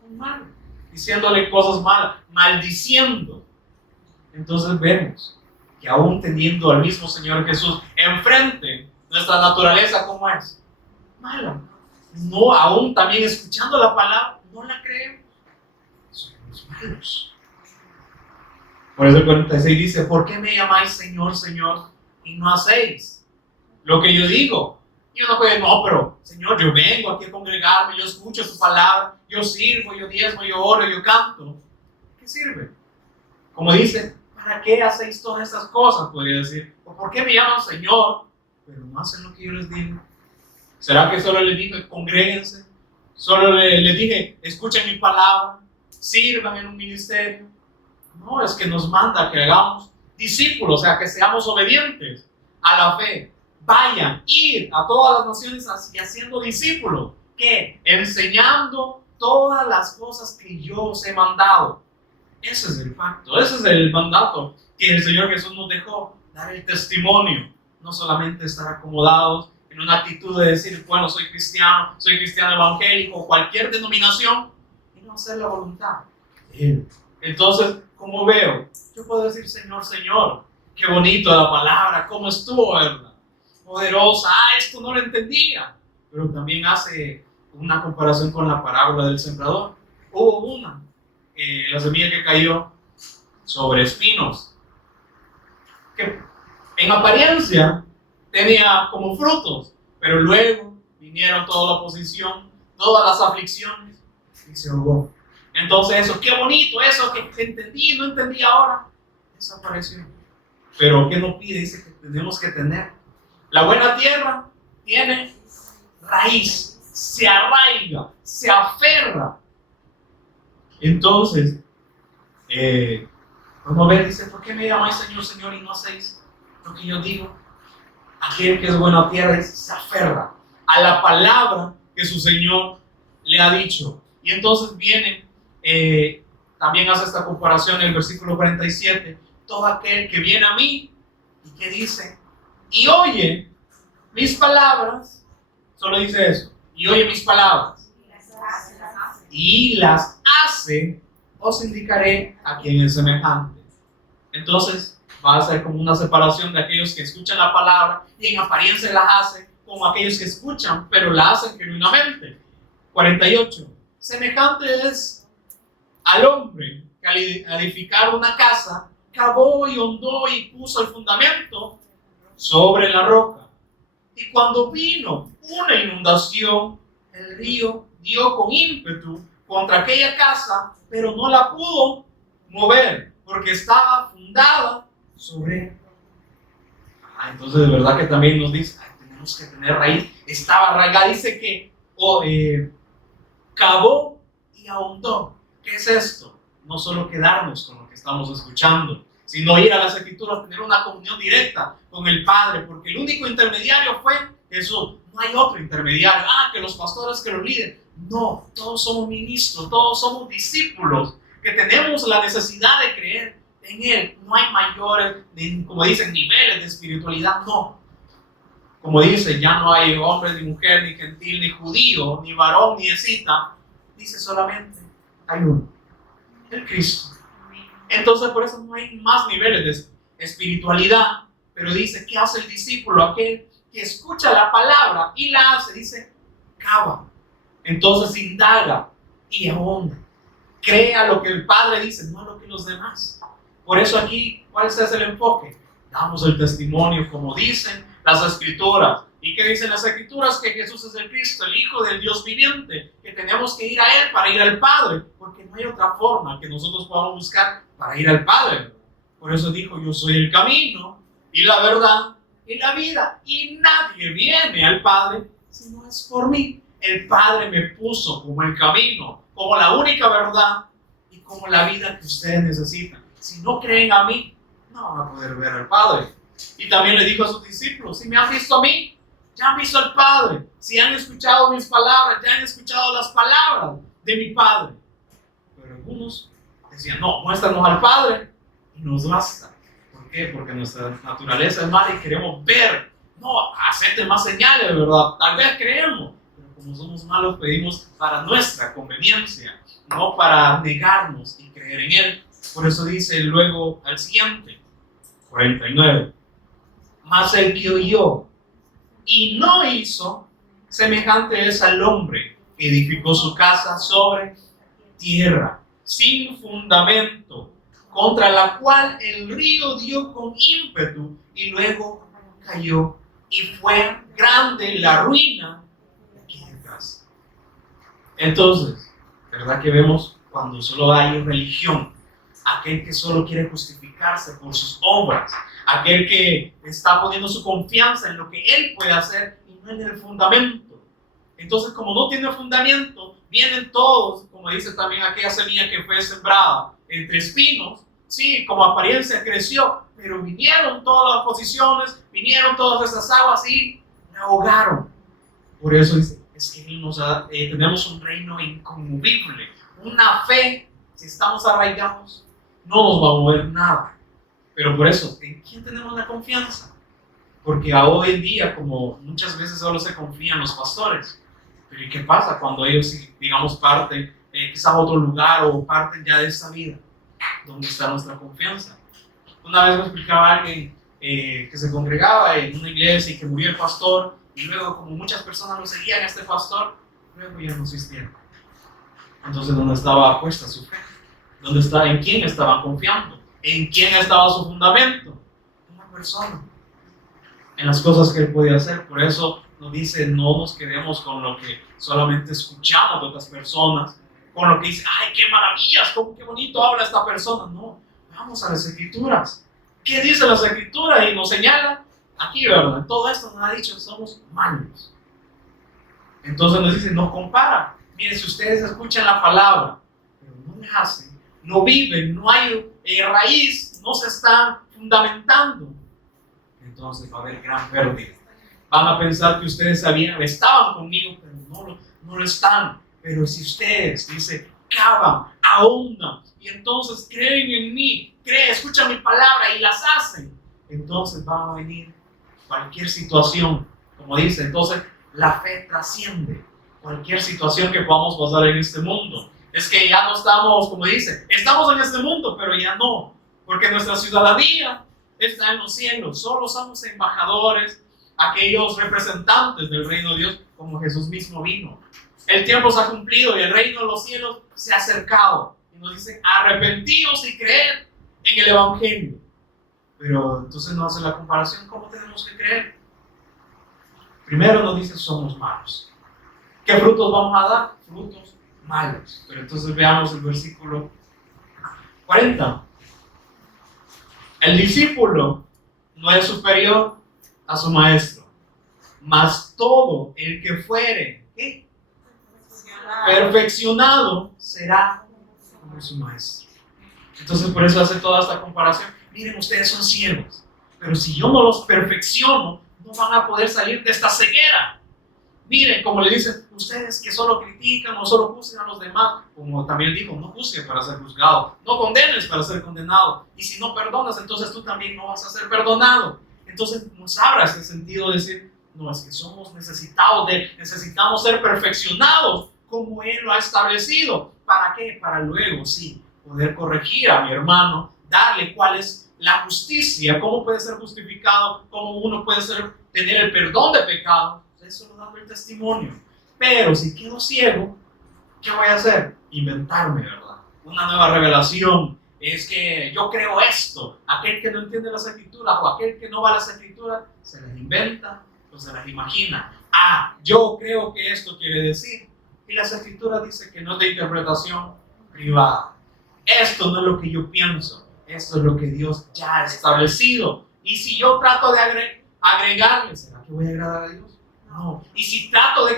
Con malo, diciéndole cosas malas, maldiciendo. Entonces vemos que aún teniendo al mismo Señor Jesús enfrente, nuestra naturaleza, ¿cómo es? Mala. No, aún también escuchando la palabra, no la creemos. Somos malos. Por eso el 46 dice, ¿por qué me llamáis Señor, Señor, y no hacéis lo que yo digo? Y uno puede decir, no, pero Señor, yo vengo aquí a congregarme, yo escucho su palabra, yo sirvo, yo diezmo, yo oro, yo canto. ¿Qué sirve? Como dice, ¿para qué hacéis todas estas cosas? Podría decir, ¿o por qué me llaman Señor, pero no hacen lo que yo les digo? ¿Será que solo les dije, congréguense? Solo les dije, escuchen mi palabra, sirvan en un ministerio. No, es que nos manda que hagamos discípulos, o sea, que seamos obedientes a la fe. Vayan, ir a todas las naciones y haciendo discípulos. ¿Qué? Enseñando todas las cosas que yo os he mandado. Ese es el pacto, ese es el mandato que el Señor Jesús nos dejó, dar el testimonio. No solamente estar acomodados en una actitud de decir, bueno, soy cristiano evangélico, cualquier denominación, y no hacer la voluntad de Él. Entonces, como veo, yo puedo decir, Señor, Señor, qué bonito la palabra, cómo estuvo, ¿verdad? Poderosa, esto no lo entendía. Pero también hace una comparación con la parábola del sembrador. Hubo una, la semilla que cayó sobre espinos, que en apariencia tenía como frutos, pero luego vinieron toda la oposición, todas las aflicciones, y se ahogó. Entonces eso, qué bonito, eso que entendí, no entendí ahora, desapareció. Pero ¿qué nos pide? Dice que tenemos que tener. La buena tierra tiene raíz, se arraiga, se aferra. Entonces, vamos a ver, dice, ¿por qué me llamáis Señor, Señor y no hacéis lo que yo digo? Aquel que es buena tierra se aferra a la palabra que su Señor le ha dicho. Y entonces viene, también hace esta comparación en el versículo 47, todo aquel que viene a mí y que dice, y oye mis palabras, solo dice eso, y oye mis palabras, y las hace, os indicaré a quién es semejante. Entonces, va a ser como una separación de aquellos que escuchan la palabra y en apariencia la hacen, como aquellos que escuchan, pero la hacen genuinamente. 48. Semejante es al hombre que al edificar una casa, cavó y hondó y puso el fundamento sobre la roca. Y cuando vino una inundación, el río dio con ímpetu contra aquella casa, pero no la pudo mover, porque estaba fundada sobre. Entonces de verdad que también nos dice, tenemos que tener raíz. Estaba arraigada, dice que cavó y ahondó. ¿Qué es esto? No solo quedarnos con lo que estamos escuchando, sino ir a las Escrituras, tener una comunión directa con el Padre, porque el único intermediario fue Jesús. No hay otro intermediario. Que los pastores, que los líderes. No, todos somos ministros, todos somos discípulos, que tenemos la necesidad de creer en Él. No hay mayores, como dicen, niveles de espiritualidad, no. Como dice, ya no hay hombre, ni mujer, ni gentil, ni judío, ni varón, ni escita. Dice solamente, hay uno, el Cristo. Entonces por eso no hay más niveles de espiritualidad. Pero dice, ¿qué hace el discípulo? Aquel que escucha la palabra y la hace, dice, cava. Entonces indaga y ahonda. Crea lo que el Padre dice, no lo que los demás. Por eso aquí, ¿cuál es el enfoque? Damos el testimonio como dicen las Escrituras. ¿Y qué dicen las Escrituras? Que Jesús es el Cristo, el Hijo del Dios viviente, que tenemos que ir a Él para ir al Padre, porque no hay otra forma que nosotros podamos buscar para ir al Padre. Por eso dijo, yo soy el camino y la verdad y la vida, y nadie viene al Padre si no es por mí. El Padre me puso como el camino, como la única verdad y como la vida que ustedes necesitan. Si no creen a mí, no van a poder ver al Padre. Y también le dijo a sus discípulos, si me han visto a mí, ya han visto al Padre. Si han escuchado mis palabras, ya han escuchado las palabras de mi Padre. Pero algunos decían, no, muéstranos al Padre y nos basta. ¿Por qué? Porque nuestra naturaleza es mala y queremos ver. No, acepten más señales, ¿verdad? Tal vez creemos, pero como somos malos pedimos para nuestra conveniencia, no para negarnos y creer en Él. Por eso dice luego al siguiente, 49. Mas el que oyó y no hizo, semejante es al hombre que edificó su casa sobre tierra, sin fundamento, contra la cual el río dio con ímpetu y luego cayó, y fue grande la ruina de aquella casa. Entonces, ¿verdad que vemos cuando solo hay religión? Aquel que solo quiere justificarse por sus obras, aquel que está poniendo su confianza en lo que él puede hacer y no en el fundamento. Entonces, como no tiene fundamento, vienen todos, como dice también aquella semilla que fue sembrada entre espinos. Sí, como apariencia creció, pero vinieron todas las oposiciones, vinieron todas esas aguas y la ahogaron. Por eso dice, es que tenemos un reino inconmovible, una fe, si estamos arraigados, no nos va a mover nada. Pero por eso, ¿en quién tenemos la confianza? Porque hoy en día, como muchas veces solo se confían los pastores, pero ¿y qué pasa cuando ellos, digamos, parten quizás a otro lugar o parten ya de esta vida? ¿Dónde está nuestra confianza? Una vez me explicaba alguien que se congregaba en una iglesia y que murió el pastor, y luego como muchas personas lo seguían a este pastor, luego ya no existieron. Entonces, ¿dónde estaba puesta su fe? ¿En quién estaban confiando? ¿En quién estaba su fundamento? Una persona. En las cosas que él podía hacer. Por eso nos dice, no nos quedemos con lo que solamente escuchamos de otras personas, con lo que dice, ¡ay, qué maravillas! ¡Qué bonito habla esta persona! No, vamos a las Escrituras. ¿Qué dice las Escrituras? Y nos señala aquí, ¿verdad? Todo esto nos ha dicho que somos malos. Entonces nos dice, nos compara. Miren, si ustedes escuchan la palabra, pero no la hacen, no viven, no hay raíz, no se están fundamentando, entonces va a haber gran pérdida. Van a pensar que ustedes estaban conmigo, pero no lo están. Pero si ustedes, dice, cavan, ahondan, y entonces creen en mí, escuchan mi palabra y las hacen, entonces va a venir cualquier situación, como dice, entonces la fe trasciende cualquier situación que podamos pasar en este mundo. Es que ya no estamos, como dice, estamos en este mundo, pero ya no, porque nuestra ciudadanía está en los cielos. Solo somos embajadores, aquellos representantes del reino de Dios, como Jesús mismo vino. El tiempo se ha cumplido y el reino de los cielos se ha acercado. Y nos dicen, arrepentíos y creed en el Evangelio. Pero entonces nos hace la comparación, ¿cómo tenemos que creer? Primero nos dice, somos malos. ¿Qué frutos vamos a dar? Frutos malos. Pero entonces veamos el versículo 40. El discípulo no es superior a su maestro, mas todo el que fuere perfeccionado será como su maestro. Entonces por eso hace toda esta comparación. Miren, ustedes son siervos, pero si yo no los perfecciono, no van a poder salir de esta ceguera. Miren, como le dicen, ustedes que solo critican o solo juzgan a los demás, como también dijo, no juzgues para ser juzgado, no condenes para ser condenado, y si no perdonas, entonces tú también no vas a ser perdonado. Entonces nos abra ese sentido de decir, no, es que somos necesitamos ser perfeccionados como Él lo ha establecido. ¿Para qué? Para luego, sí, poder corregir a mi hermano, darle cuál es la justicia, cómo puede ser justificado, cómo uno puede tener el perdón de pecado. Eso lo dando el testimonio. Pero si quedo ciego, ¿qué voy a hacer? Inventarme, ¿verdad? Una nueva revelación. Es que yo creo esto. Aquel que no entiende las escrituras o aquel que no va a las escrituras, se las inventa o se las imagina. Ah, yo creo que esto quiere decir. Y las escrituras dicen que no es de interpretación privada. Esto no es lo que yo pienso. Esto es lo que Dios ya ha establecido. Y si yo trato de agregarle, ¿será que voy a agradar a Dios? No. Y si trato de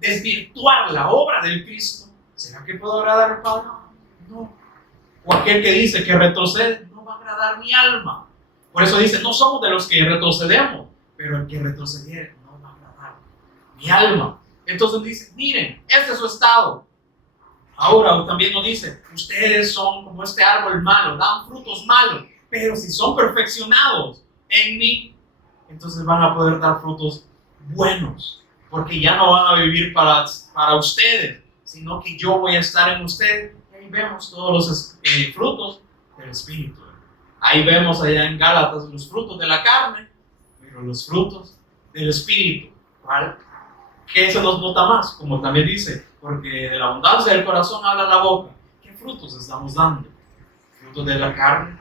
desvirtuar la obra del Cristo, ¿será que puedo agradar al Padre? No. O aquel que dice que retrocede, no va a agradar mi alma. Por eso dice, no somos de los que retrocedemos, pero el que retrocediere no va a agradar mi alma. Entonces dice, miren, este es su estado. Ahora también nos dice, ustedes son como este árbol malo, dan frutos malos, pero si son perfeccionados en mí, entonces van a poder dar frutos buenos, porque ya no van a vivir para ustedes, sino que yo voy a estar en ustedes. Y ahí vemos todos los frutos del Espíritu. Ahí vemos allá en Gálatas los frutos de la carne, pero los frutos del Espíritu. ¿Vale? ¿Qué se nos nota más? Como también dice, porque de la abundancia del corazón habla la boca. ¿Qué frutos estamos dando? ¿Frutos de la carne?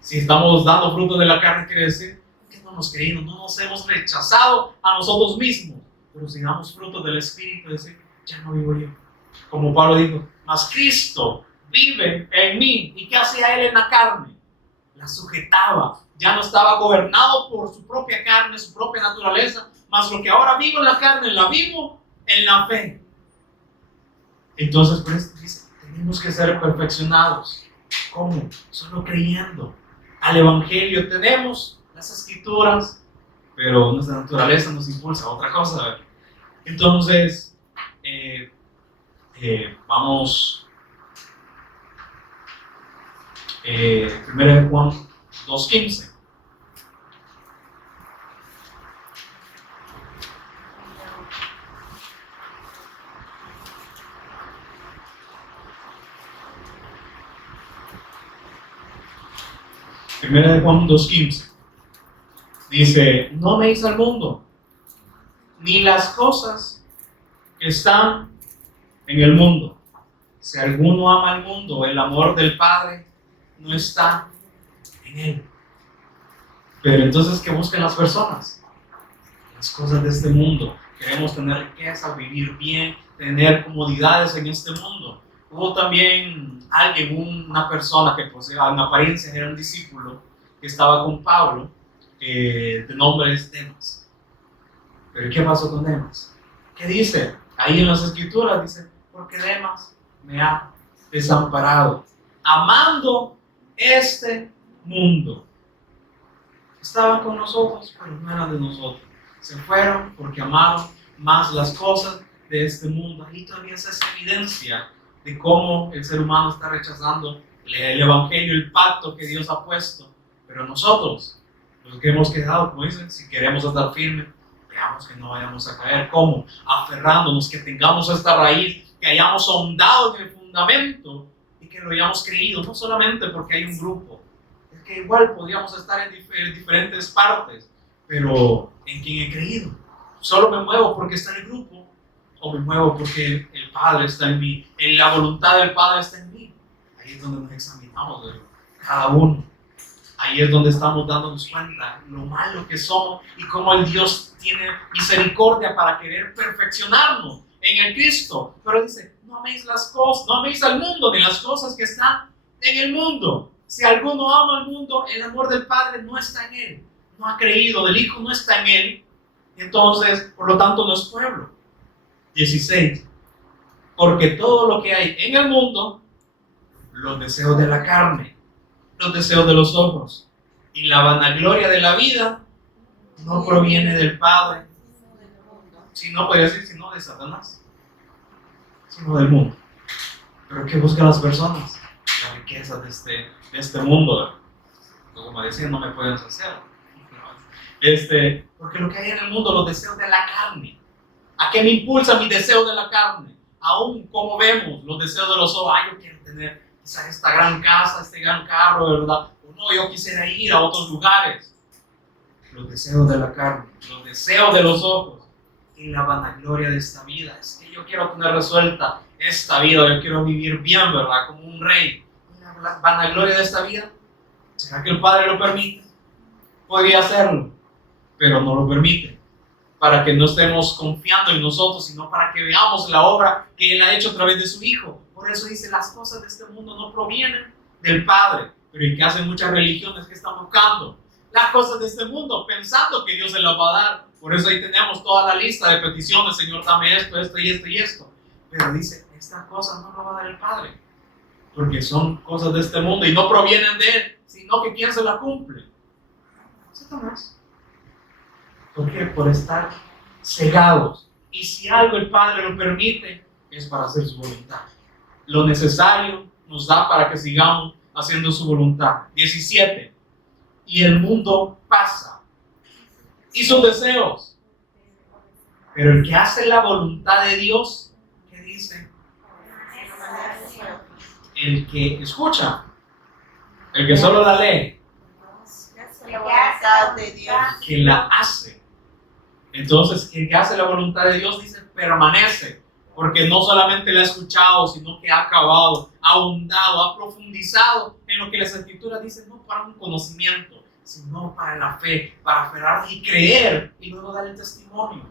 Si estamos dando frutos de la carne, quiere decir que no hemos creído, no nos hemos rechazado a nosotros mismos. Pero si damos frutos del Espíritu, es decir, ya no vivo yo. Como Pablo dijo, mas Cristo vive en mí. ¿Y qué hacía Él en la carne? La sujetaba. Ya no estaba gobernado por su propia carne, su propia naturaleza, mas lo que ahora vivo en la carne, la vivo en la fe. Entonces, por eso dice, tenemos que ser perfeccionados. ¿Cómo? Solo creyendo. Al Evangelio tenemos las Escrituras, pero nuestra naturaleza nos impulsa a otra cosa. Entonces, vamos, 1 Juan 2:15. Primera de Juan 2:15 dice, no améis al mundo, ni las cosas que están en el mundo. Si alguno ama al mundo, el amor del Padre no está en él. Pero entonces, ¿qué buscan las personas? Las cosas de este mundo. Queremos tener riqueza, vivir bien, tener comodidades en este mundo. Hubo también una persona que en apariencia era un discípulo que estaba con Pablo, de nombre es Demas. Pero ¿qué pasó con Demas? ¿Qué dice? Ahí en las Escrituras dice, porque Demas me ha desamparado, amando este mundo. Estaban con nosotros, pero no eran de nosotros. Se fueron porque amaron más las cosas de este mundo. Ahí todavía es esa evidencia de cómo el ser humano está rechazando el Evangelio, el pacto que Dios ha puesto. Pero nosotros, los que hemos quedado, como dicen, si queremos estar firmes, veamos que no vayamos a caer. ¿Cómo? Aferrándonos, que tengamos esta raíz, que hayamos ahondado en el fundamento y que lo hayamos creído, no solamente porque hay un grupo, es porque igual podríamos estar en diferentes partes, pero ¿en quién he creído? ¿Solo me muevo porque está en el grupo? ¿O me muevo porque el Padre está en mí? En la voluntad del Padre está en mí. Ahí es donde nos examinamos de cada uno. Ahí es donde estamos dándonos cuenta lo malo que somos y cómo el Dios tiene misericordia para querer perfeccionarnos en el Cristo. Pero dice, no améis las cosas, no améis al mundo ni las cosas que están en el mundo. Si alguno ama al mundo, el amor del Padre no está en él. No ha creído, del Hijo no está en él. Entonces, por lo tanto, no es pueblo. 16. Porque todo lo que hay en el mundo, los deseos de la carne, los deseos de los ojos y la vanagloria de la vida, no proviene del Padre, sino, podría decir, sino de Satanás, sino del mundo. Pero ¿qué buscan las personas? La riqueza de este mundo. Como decía, no me pueden hacer. Porque lo que hay en el mundo, los deseos de la carne. ¿A qué me impulsa mi deseo de la carne? Aún como vemos los deseos de los ojos. Yo quiero tener quizás esta gran casa, este gran carro, ¿verdad? O no, yo quisiera ir a otros lugares. Los deseos de la carne, los deseos de los ojos y la vanagloria de esta vida. Es que yo quiero tener resuelta esta vida, yo quiero vivir bien, ¿verdad? Como un rey. La vanagloria de esta vida, ¿será que el Padre lo permite? Podría hacerlo, pero no lo permite. Para que no estemos confiando en nosotros, sino para que veamos la obra que Él ha hecho a través de su Hijo. Por eso dice, las cosas de este mundo no provienen del Padre. Pero ¿y qué hacen muchas religiones que están buscando? Las cosas de este mundo, pensando que Dios se las va a dar. Por eso ahí tenemos toda la lista de peticiones, Señor, dame esto, esto y esto y esto. Pero dice, estas cosas no lo va a dar el Padre. Porque son cosas de este mundo y no provienen de Él, sino que ¿quién se las cumple? Satanás. ¿Por qué? Por estar cegados. Y si algo el Padre lo permite, es para hacer su voluntad. Lo necesario nos da para que sigamos haciendo su voluntad. 17. Y el mundo pasa. Y sus deseos. Pero el que hace la voluntad de Dios, ¿qué dice? El que escucha. El que solo la lee. Que la hace. Entonces, el que hace la voluntad de Dios dice permanece, porque no solamente la ha escuchado, sino que ha acabado, ha ahondado, ha profundizado en lo que las Escrituras dicen, no para un conocimiento, sino para la fe, para aferrar y creer y luego dar el testimonio.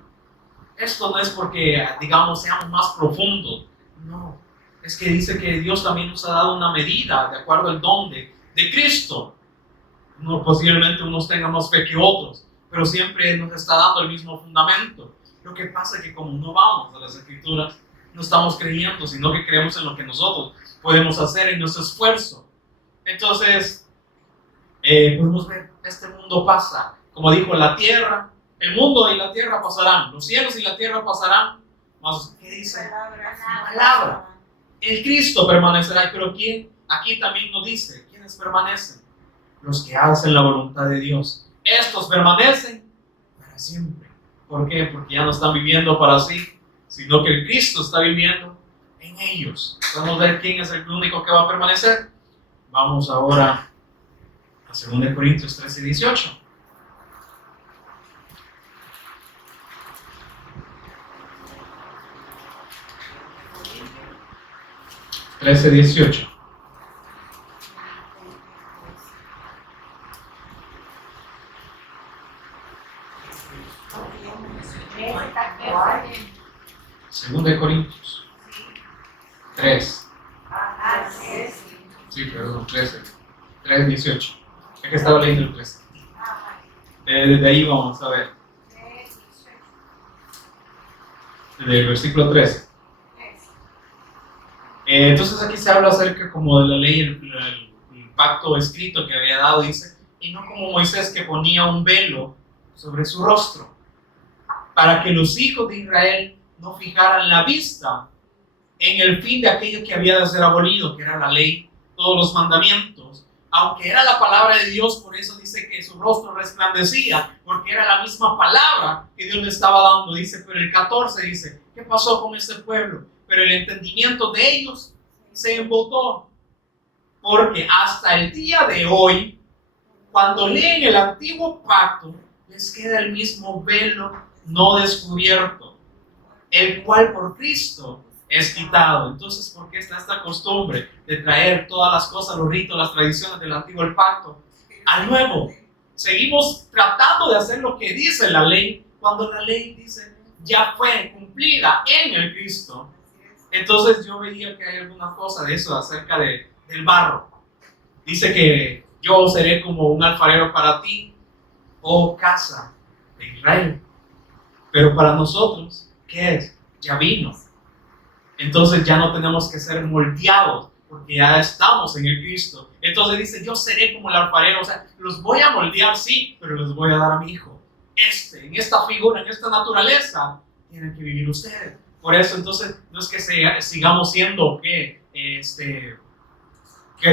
Esto no es porque, digamos, seamos más profundos, no, es que dice que Dios también nos ha dado una medida de acuerdo al don de Cristo. No, posiblemente unos tengan más fe que otros, pero siempre nos está dando el mismo fundamento. Lo que pasa es que como no vamos a las Escrituras, no estamos creyendo, sino que creemos en lo que nosotros podemos hacer en nuestro esfuerzo. Entonces, podemos ver, este mundo pasa. Como dijo, la tierra, el mundo y la tierra pasarán, los cielos y la tierra pasarán, mas, ¿qué dice? La palabra. El Cristo permanecerá, pero ¿quién? Aquí también nos dice, ¿quiénes permanecen? Los que hacen la voluntad de Dios. Estos permanecen para siempre. ¿Por qué? Porque ya no están viviendo para sí, sino que el Cristo está viviendo en ellos. Vamos a ver quién es el único que va a permanecer. Vamos ahora a 2 Corintios 13, 18. Trece, 18. Segunda de Corintios 3. Sí, perdón, 13. 3, 18. Es que estaba leyendo el 13. Desde ahí vamos a ver. Desde el versículo 13. Entonces aquí se habla acerca como de la ley, el pacto escrito que había dado, dice, y no como Moisés que ponía un velo sobre su rostro, para que los hijos de Israel no fijaran la vista en el fin de aquello que había de ser abolido, que era la ley, todos los mandamientos, aunque era la palabra de Dios. Por eso dice que su rostro resplandecía, porque era la misma palabra que Dios le estaba dando. Dice, pero el 14 dice, ¿qué pasó con este pueblo? Pero el entendimiento de ellos se embotó, porque hasta el día de hoy cuando leen el antiguo pacto, les queda el mismo velo no descubierto, el cual por Cristo es quitado. Entonces, ¿por qué está esta costumbre de traer todas las cosas, los ritos, las tradiciones del antiguo pacto al nuevo? Seguimos tratando de hacer lo que dice la ley, cuando la ley dice ya fue cumplida en el Cristo. Entonces yo veía que hay alguna cosa de eso acerca del barro. Dice que yo seré como un alfarero para ti, oh casa de Israel. Pero para nosotros, ¿qué es? Ya vino. Entonces ya no tenemos que ser moldeados, porque ya estamos en el Cristo. Entonces dice, yo seré como el alfarero, o sea, los voy a moldear, sí, pero los voy a dar a mi hijo. En esta figura, en esta naturaleza, tienen que vivir ustedes. Por eso, entonces, no es que sigamos siendo que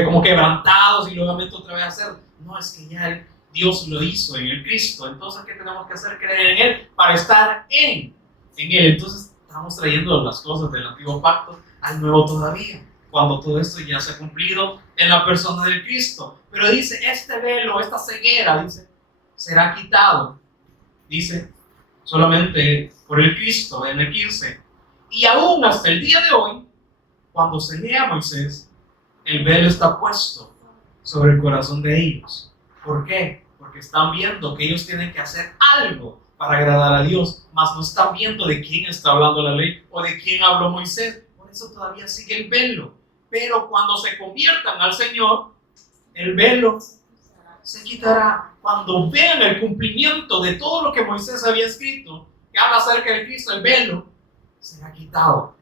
como quebrantados y luego otra vez hacer. No, es que ya Dios lo hizo en el Cristo. Entonces, ¿qué tenemos que hacer? Creer en Él para estar en Él. Entonces, estamos trayendo las cosas del antiguo pacto al nuevo todavía, cuando todo esto ya se ha cumplido en la persona del Cristo. Pero dice, este velo, esta ceguera, dice, será quitado. Dice, solamente por el Cristo, en el 15. Y aún hasta el día de hoy, cuando se lee a Moisés, el velo está puesto sobre el corazón de ellos. ¿Por qué? Porque están viendo que ellos tienen que hacer algo para agradar a Dios, mas no están viendo de quién está hablando la ley o de quién habló Moisés. Por eso todavía sigue el velo. Pero cuando se conviertan al Señor, el velo se quitará. Cuando vean el cumplimiento de todo lo que Moisés había escrito, que habla acerca de Cristo, el velo será quitado.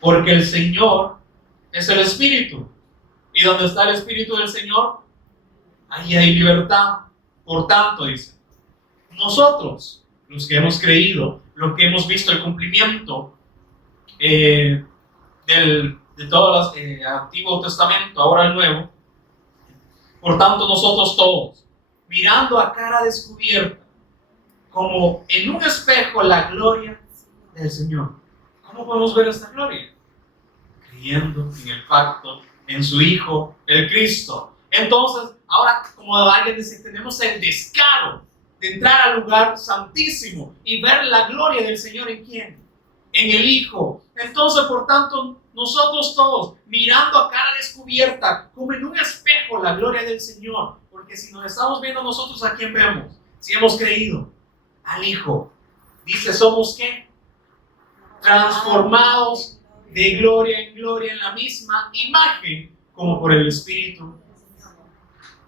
Porque el Señor es el Espíritu. Y donde está el Espíritu del Señor, ahí hay libertad. Por tanto, dice, nosotros, los que hemos creído, los que hemos visto el cumplimiento de todo el Antiguo Testamento, ahora el Nuevo, por tanto nosotros todos, mirando a cara descubierta, como en un espejo la gloria del Señor. ¿Cómo podemos ver esta gloria? Creyendo en el pacto, en su Hijo, el Cristo. Entonces, ahora, como alguien dice, tenemos el descaro de entrar al lugar santísimo y ver la gloria del Señor. ¿En quién? En el Hijo. Entonces, por tanto, nosotros todos, mirando a cara descubierta, como en un espejo, la gloria del Señor. Porque si nos estamos viendo nosotros, ¿a quién vemos? Si hemos creído al Hijo. Dice, ¿somos qué? Transformados de gloria en gloria en la misma imagen, como por el Espíritu.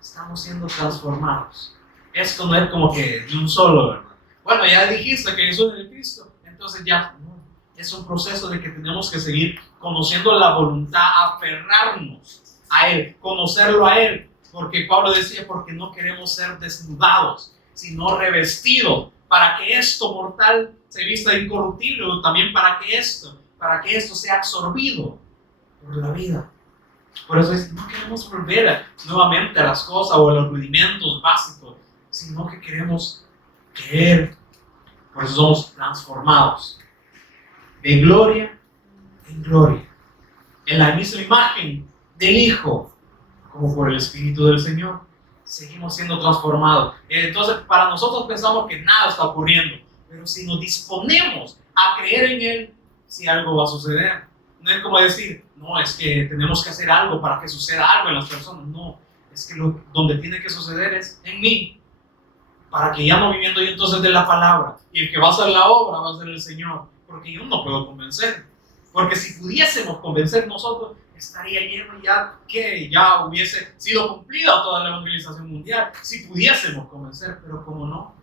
Estamos siendo transformados. Esto no es como que de un solo, ¿verdad? Bueno, ya dijiste que eso es el Cristo, entonces ya no. Es un proceso de que tenemos que seguir conociendo la voluntad, aferrarnos a Él, conocerlo a Él. Porque Pablo decía, porque no queremos ser desnudados, sino revestidos, para que esto mortal se vista incorruptible, o también para que esto sea absorbido por la vida. Por eso no queremos volver nuevamente a las cosas o a los rudimentos básicos, sino que queremos creer. Por eso somos transformados de gloria en gloria, en la misma imagen del Hijo, como por el Espíritu del Señor. Seguimos siendo transformados. Entonces, para nosotros pensamos que nada está ocurriendo, pero si nos disponemos a creer en Él, si algo va a suceder. No es como decir, no, es que tenemos que hacer algo para que suceda algo en las personas. No, es que donde tiene que suceder es en mí, para que ya no viviendo yo entonces de la palabra, y el que va a hacer la obra va a ser el Señor, porque yo no puedo convencer. Porque si pudiésemos convencer nosotros, estaría lleno ya que ya hubiese sido cumplida toda la evangelización mundial, si pudiésemos convencer, pero como no,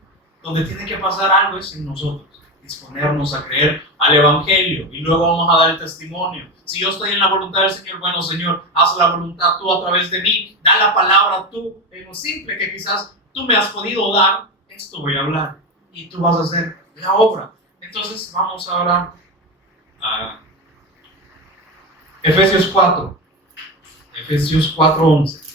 donde tiene que pasar algo es en nosotros, disponernos a creer al Evangelio y luego vamos a dar el testimonio. Si yo estoy en la voluntad del Señor, bueno Señor, haz la voluntad tú a través de mí, da la palabra tú, en lo simple que quizás tú me has podido dar, esto voy a hablar y tú vas a hacer la obra. Entonces vamos ahora a Efesios 4, Efesios 4:11.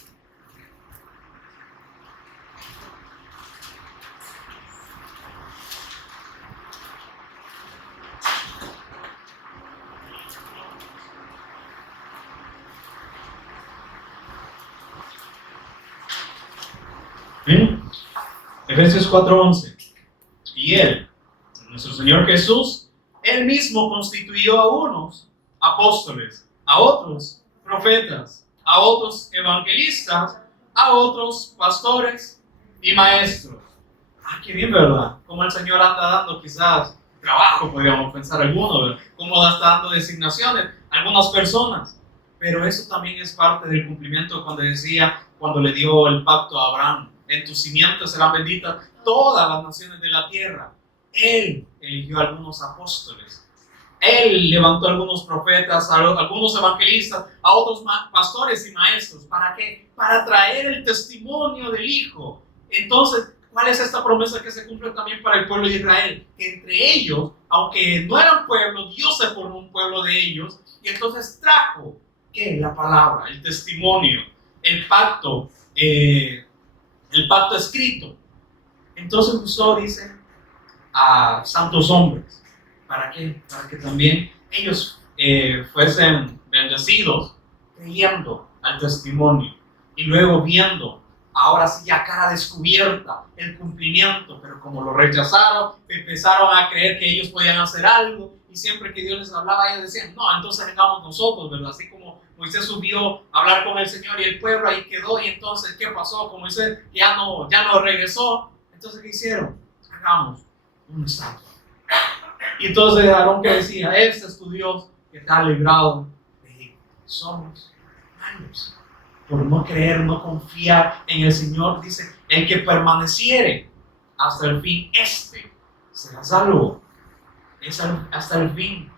¿Sí? Efesios 4:11. Y Él, nuestro Señor Jesús, Él mismo constituyó a unos apóstoles, a otros profetas, a otros evangelistas, a otros pastores y maestros. Ah, qué bien, ¿verdad? Como el Señor anda dando quizás trabajo, podríamos pensar algunos, ¿verdad? Cómo está dando designaciones a algunas personas. Pero eso también es parte del cumplimiento cuando le dio el pacto a Abraham. En tus simientes serán benditas todas las naciones de la tierra. Él eligió a algunos apóstoles. Él levantó a algunos profetas, a algunos evangelistas, a otros pastores y maestros. ¿Para qué? Para traer el testimonio del Hijo. Entonces, ¿cuál es esta promesa que se cumple también para el pueblo de Israel? Que entre ellos, aunque no eran pueblo, Dios se formó un pueblo de ellos y entonces trajo, ¿qué? La palabra, el testimonio, el pacto escrito. Entonces usó, dice, a santos hombres. ¿Para qué? Para que también ellos fuesen bendecidos creyendo al testimonio y luego viendo, ahora sí ya cara descubierta, el cumplimiento, pero como lo rechazaron, empezaron a creer que ellos podían hacer algo y siempre que Dios les hablaba ellos decían, no, entonces vengamos nosotros, ¿verdad? Así como Moisés subió a hablar con el Señor y el pueblo ahí quedó y entonces, ¿qué pasó? Como Moisés ya no regresó, entonces ¿qué hicieron? Hagamos un estatua. Y entonces Aarón que decía, este es tu Dios que te ha librado de Egipto. Somos malos por no creer, no confiar en el Señor. Dice, el que permaneciere hasta el fin, este será salvo. Es hasta el fin.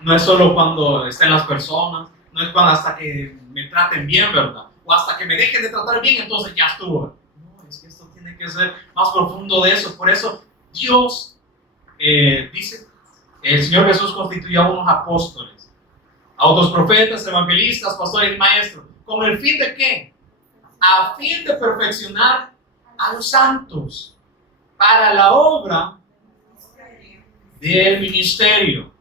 No es solo cuando estén las personas, no es cuando hasta que me traten bien, ¿verdad? O hasta que me dejen de tratar bien, entonces ya estuvo. No, es que esto tiene que ser más profundo de eso. Por eso Dios dice, el Señor Jesús constituyó a unos apóstoles, a otros profetas, evangelistas, pastores y maestros. ¿Con el fin de qué? A fin de perfeccionar a los santos para la obra del ministerio,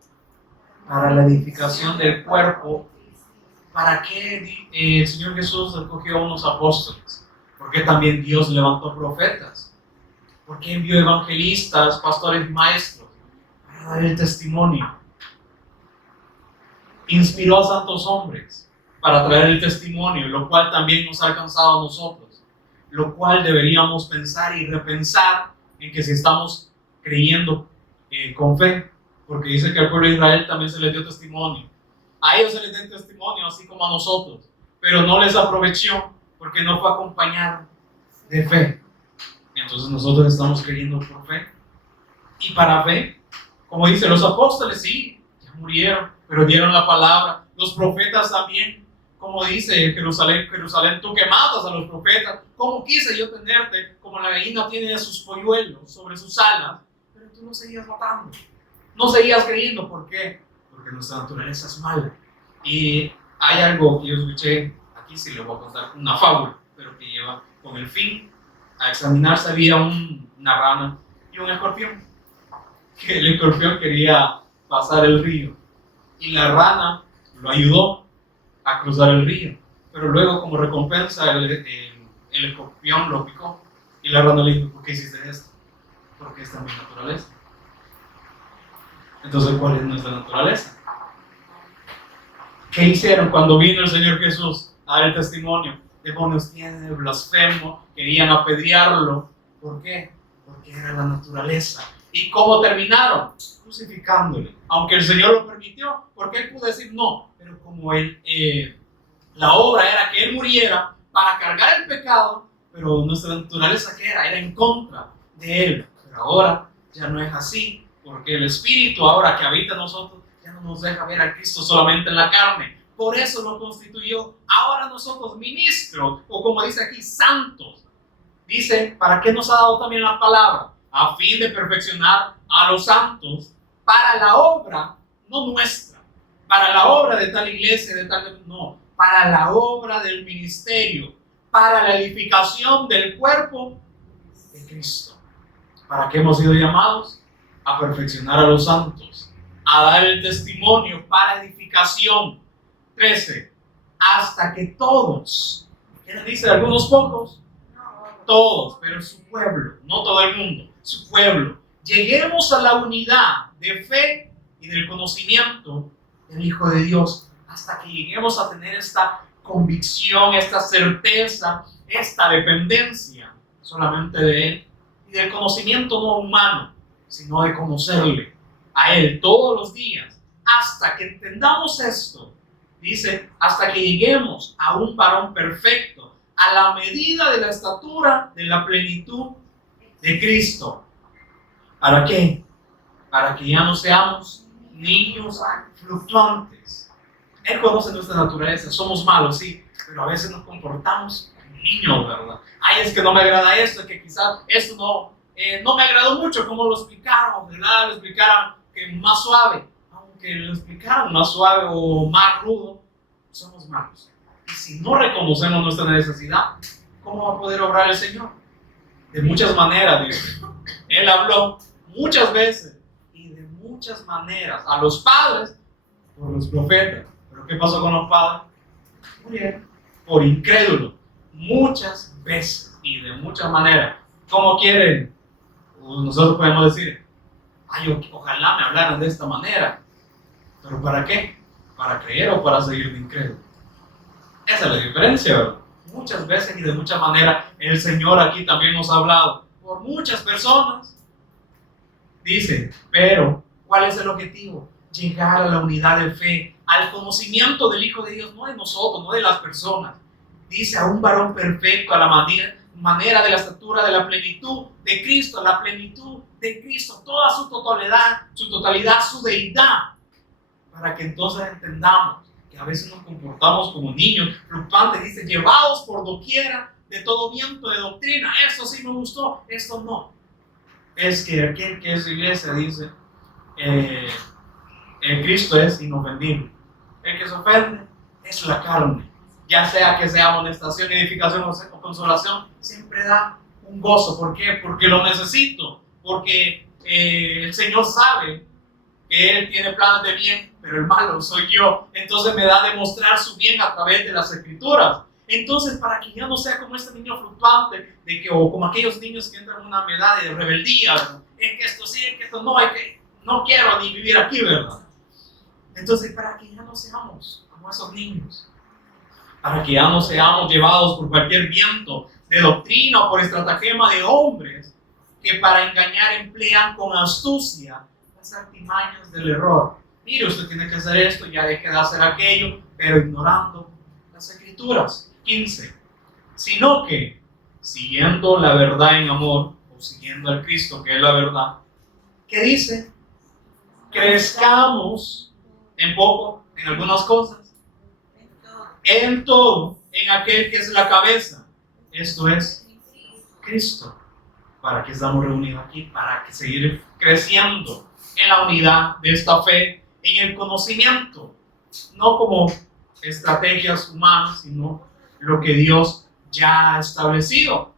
para la edificación del cuerpo. ¿Para qué el Señor Jesús escogió a unos apóstoles? Porque también Dios levantó profetas. Porque envió evangelistas, pastores y maestros para dar el testimonio. Inspiró a santos hombres para traer el testimonio, lo cual también nos ha alcanzado a nosotros. Lo cual deberíamos pensar y repensar en que si estamos creyendo con fe, porque dice que al pueblo de Israel también se les dio testimonio. A ellos se les dio testimonio, así como a nosotros, pero no les aprovechó porque no fue acompañado de fe. Entonces nosotros estamos creyendo por fe. Y para fe, como dice, los apóstoles sí, ya murieron, pero dieron la palabra. Los profetas también, como dice Jerusalén, Jerusalén, tú que matas a los profetas, ¿cómo quise yo tenerte como la gallina tiene sus polluelos sobre sus alas? Pero tú no seguías matando, no seguías creyendo. ¿Por qué? Porque nuestra naturaleza es mala. Y hay algo que yo escuché, aquí sí le voy a contar una fábula, pero que lleva con el fin a examinarse. Había una rana y un escorpión. Que el escorpión quería pasar el río y la rana lo ayudó a cruzar el río, pero luego como recompensa el escorpión lo picó y la rana le dijo, ¿por qué hiciste esto? Porque esta es mi naturaleza. Entonces, ¿cuál es nuestra naturaleza? ¿Qué hicieron cuando vino el Señor Jesús a dar el testimonio? Demonios tienen, blasfemo, querían apedrearlo. ¿Por qué? Porque era la naturaleza. ¿Y cómo terminaron? Crucificándole. Aunque el Señor lo permitió, porque Él pudo decir no. Pero como la obra era que Él muriera para cargar el pecado, pero nuestra naturaleza ¿qué era? Era en contra de Él. Pero ahora ya no es así, porque el Espíritu ahora que habita en nosotros ya no nos deja ver a Cristo solamente en la carne. Por eso lo constituyó ahora nosotros ministros, o como dice aquí, santos. Dice, ¿para qué nos ha dado también la palabra? A fin de perfeccionar a los santos para la obra, no nuestra, para la obra de tal iglesia, no, para la obra del ministerio, para la edificación del cuerpo de Cristo. ¿Para qué hemos sido llamados? A perfeccionar a los santos, a dar el testimonio para edificación. 13. Hasta que todos, ¿qué nos dice? Algunos pocos. todos, pero su pueblo, no todo el mundo, su pueblo, lleguemos a la unidad de fe y del conocimiento del Hijo de Dios, hasta que lleguemos a tener esta convicción, esta certeza, esta dependencia solamente de Él y del conocimiento no humano, sino de conocerle a Él todos los días, hasta que entendamos esto. Dice, hasta que lleguemos a un varón perfecto, a la medida de la estatura de la plenitud de Cristo. ¿Para qué? Para que ya no seamos niños fluctuantes. Él conoce nuestra naturaleza, somos malos, sí, pero a veces nos comportamos como niños, ¿verdad? Ay, es que no me agrada esto, es que quizás esto no me agradó mucho como lo explicaron, ¿verdad? Lo explicaron que más suave. Aunque lo explicaron más suave o más rudo, somos malos. Y si no reconocemos nuestra necesidad, ¿cómo va a poder obrar el Señor? De muchas maneras, dice. Él habló muchas veces y de muchas maneras a los padres por los profetas. ¿Pero qué pasó con los padres? Murieron por incrédulos muchas veces y de muchas maneras. ¿Cómo quieren? Nosotros podemos decir, ay, ojalá me hablaran de esta manera. ¿Pero para qué? ¿Para creer o para seguir de incrédulo? Esa es la diferencia, ¿verdad? Muchas veces y de muchas maneras el Señor aquí también nos ha hablado por muchas personas. Dice, pero ¿cuál es el objetivo? Llegar a la unidad de fe, al conocimiento del Hijo de Dios, no de nosotros, no de las personas. Dice, a un varón perfecto, a la manera de la estatura de la plenitud de Cristo, la plenitud de Cristo, toda su totalidad, su deidad, para que entonces entendamos que a veces nos comportamos como niños fluctuantes, dice, llevados por doquiera de todo viento de doctrina. Esto sí me gustó, esto no. Es que aquel que es iglesia dice, Cristo es inofendible. El que se ofende es la carne. Ya sea que sea amonestación, edificación o consolación, siempre da un gozo. ¿Por qué? Porque lo necesito. Porque el Señor sabe que Él tiene planes de bien, pero el malo soy yo. Entonces me da a demostrar su bien a través de las Escrituras. Entonces, para que ya no sea como este niño fluctuante, o como aquellos niños que entran en una edad de rebeldía, ¿verdad? Es que esto sí, es que esto no, es que no quiero ni vivir aquí, ¿verdad? Entonces, para que ya no seamos como esos niños, para que ya no seamos llevados por cualquier viento de doctrina o por estratagema de hombres que para engañar emplean con astucia las artimañas del error. Mire, usted tiene que hacer esto, ya deje de hacer aquello, pero ignorando las Escrituras. 15. Sino que, siguiendo la verdad en amor, o siguiendo al Cristo, que es la verdad, ¿qué dice? Crezcamos en poco, en algunas cosas, en todo, en aquel que es la cabeza, esto es Cristo. ¿Para qué estamos reunidos aquí? Para que seguir creciendo en la unidad de esta fe, en el conocimiento, no como estrategias humanas, sino lo que Dios ya ha establecido.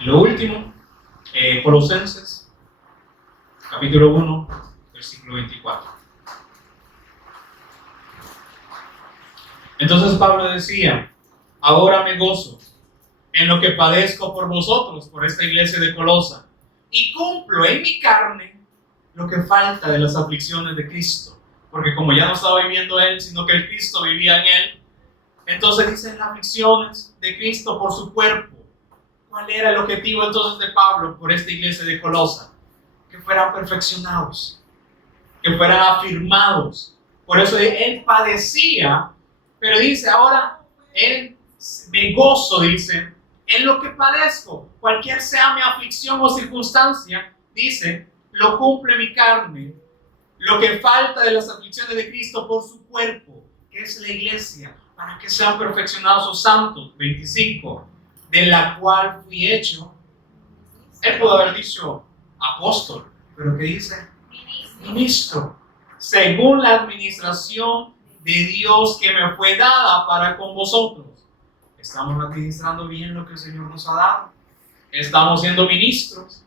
Lo último, Colosenses, capítulo 1, versículo 24. Entonces Pablo decía, ahora me gozo en lo que padezco por vosotros, por esta iglesia de Colosa, y cumplo en mi carne lo que falta de las aflicciones de Cristo, porque como ya no estaba viviendo él, sino que el Cristo vivía en él, entonces dicen las aflicciones de Cristo por su cuerpo. ¿Cuál era el objetivo entonces de Pablo por esta iglesia de Colosa? Que fueran perfeccionados, que fueran afirmados. Por eso él padecía, pero dice ahora, él me gozo, dice, en lo que padezco, cualquier sea mi aflicción o circunstancia, dice, lo cumple mi carne, lo que falta de las aflicciones de Cristo por su cuerpo, que es la iglesia, para que sean perfeccionados o santos. 25, de la cual fui hecho, él pudo haber dicho apóstol, pero ¿qué dice? Ministro, según la administración de Dios que me fue dada para con vosotros. ¿Estamos administrando bien lo que el Señor nos ha dado? ¿Estamos siendo ministros?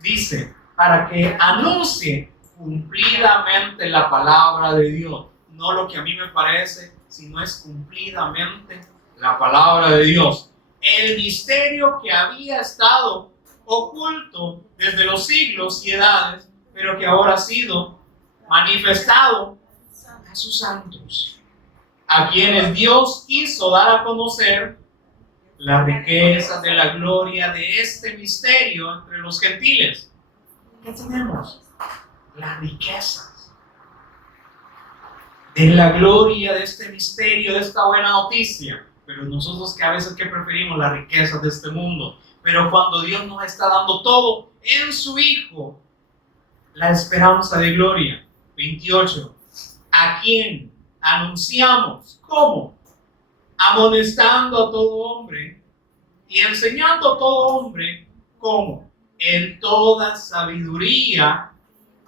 Dice, para que anuncie cumplidamente la palabra de Dios, no lo que a mí me parece, si no es cumplidamente la palabra de Dios. El misterio que había estado oculto desde los siglos y edades, pero que ahora ha sido manifestado a sus santos, a quienes Dios quiso dar a conocer la riqueza de la gloria de este misterio entre los gentiles. ¿Qué tenemos? Las riquezas de la gloria de este misterio, de esta buena noticia. Pero nosotros que a veces que preferimos las riquezas de este mundo. Pero cuando Dios nos está dando todo en su Hijo, la esperanza de gloria. 28. ¿A quién anunciamos? ¿Cómo? Amonestando a todo hombre y enseñando a todo hombre cómo en toda sabiduría,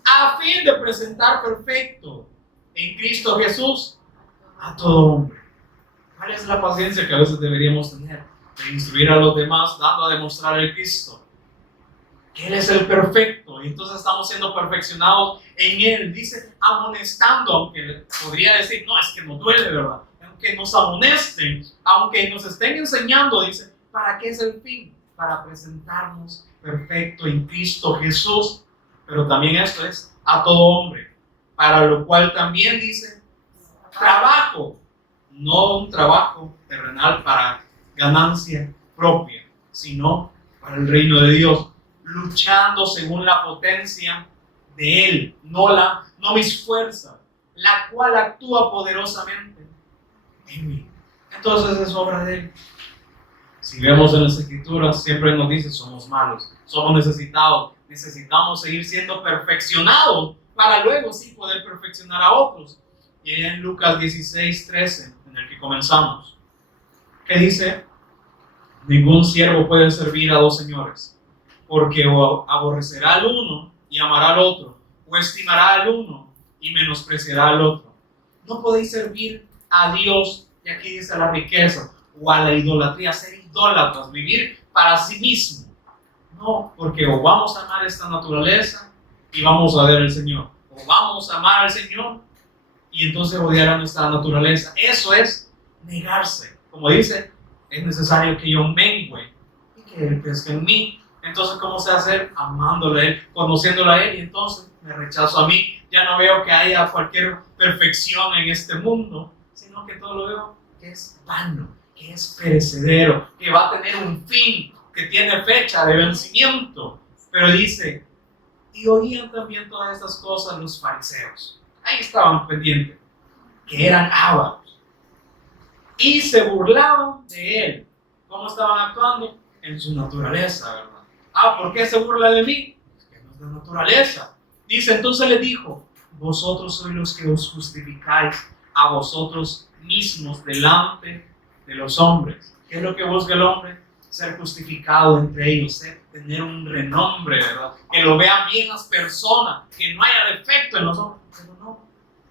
a fin de presentar perfecto en Cristo Jesús a todo hombre. ¿Cuál es la paciencia que a veces deberíamos tener? De instruir a los demás, dando a demostrar el Cristo, que Él es el perfecto, y entonces estamos siendo perfeccionados en Él. Dice amonestando, aunque podría decir, no, es que nos duele, ¿verdad? Aunque nos amonesten, aunque nos estén enseñando, dice, ¿para qué es el fin? Para presentarnos perfecto en Cristo Jesús. Pero también esto es a todo hombre, para lo cual también dice, trabajo, no un trabajo terrenal para ganancia propia, sino para el reino de Dios, luchando según la potencia de Él, no mis fuerzas, la cual actúa poderosamente en mí. Entonces es obra de Él. Si vemos en las Escrituras, siempre nos dice, somos malos, somos necesitados, necesitamos seguir siendo perfeccionados para luego sí poder perfeccionar a otros. Y en Lucas 16:13, en el que comenzamos, que dice, ningún siervo puede servir a dos señores, porque o aborrecerá al uno y amará al otro, o estimará al uno y menospreciará al otro. No podéis servir a Dios, y aquí dice la riqueza, o a la idolatría, ser idólatras, vivir para sí mismo. No, porque o vamos a amar esta naturaleza y vamos a ver al Señor, o vamos a amar al Señor y entonces odiar a nuestra naturaleza. Eso es negarse. Como dice, es necesario que yo mengüe y que Él crezca en mí. Entonces, ¿cómo se hace? Amándole a Él, conociéndole a Él, y entonces me rechazo a mí. Ya no veo que haya cualquier perfección en este mundo, sino que todo lo veo que es vano, que es perecedero, que va a tener un fin, que tiene fecha de vencimiento. Pero dice, y oían también todas estas cosas los fariseos. Ahí estaban pendientes, que eran ávaros, y se burlaban de Él. ¿Cómo estaban actuando? En su naturaleza, ¿verdad? ¿Por qué se burla de mí? Es que no es de naturaleza. Dice, entonces le dijo, vosotros sois los que os justificáis a vosotros mismos delante de los hombres. ¿Qué es lo que busca el hombre? Ser justificado entre ellos, tener un renombre, ¿verdad? Que lo vean bien las personas, que no haya defecto en los hombres. Pero no,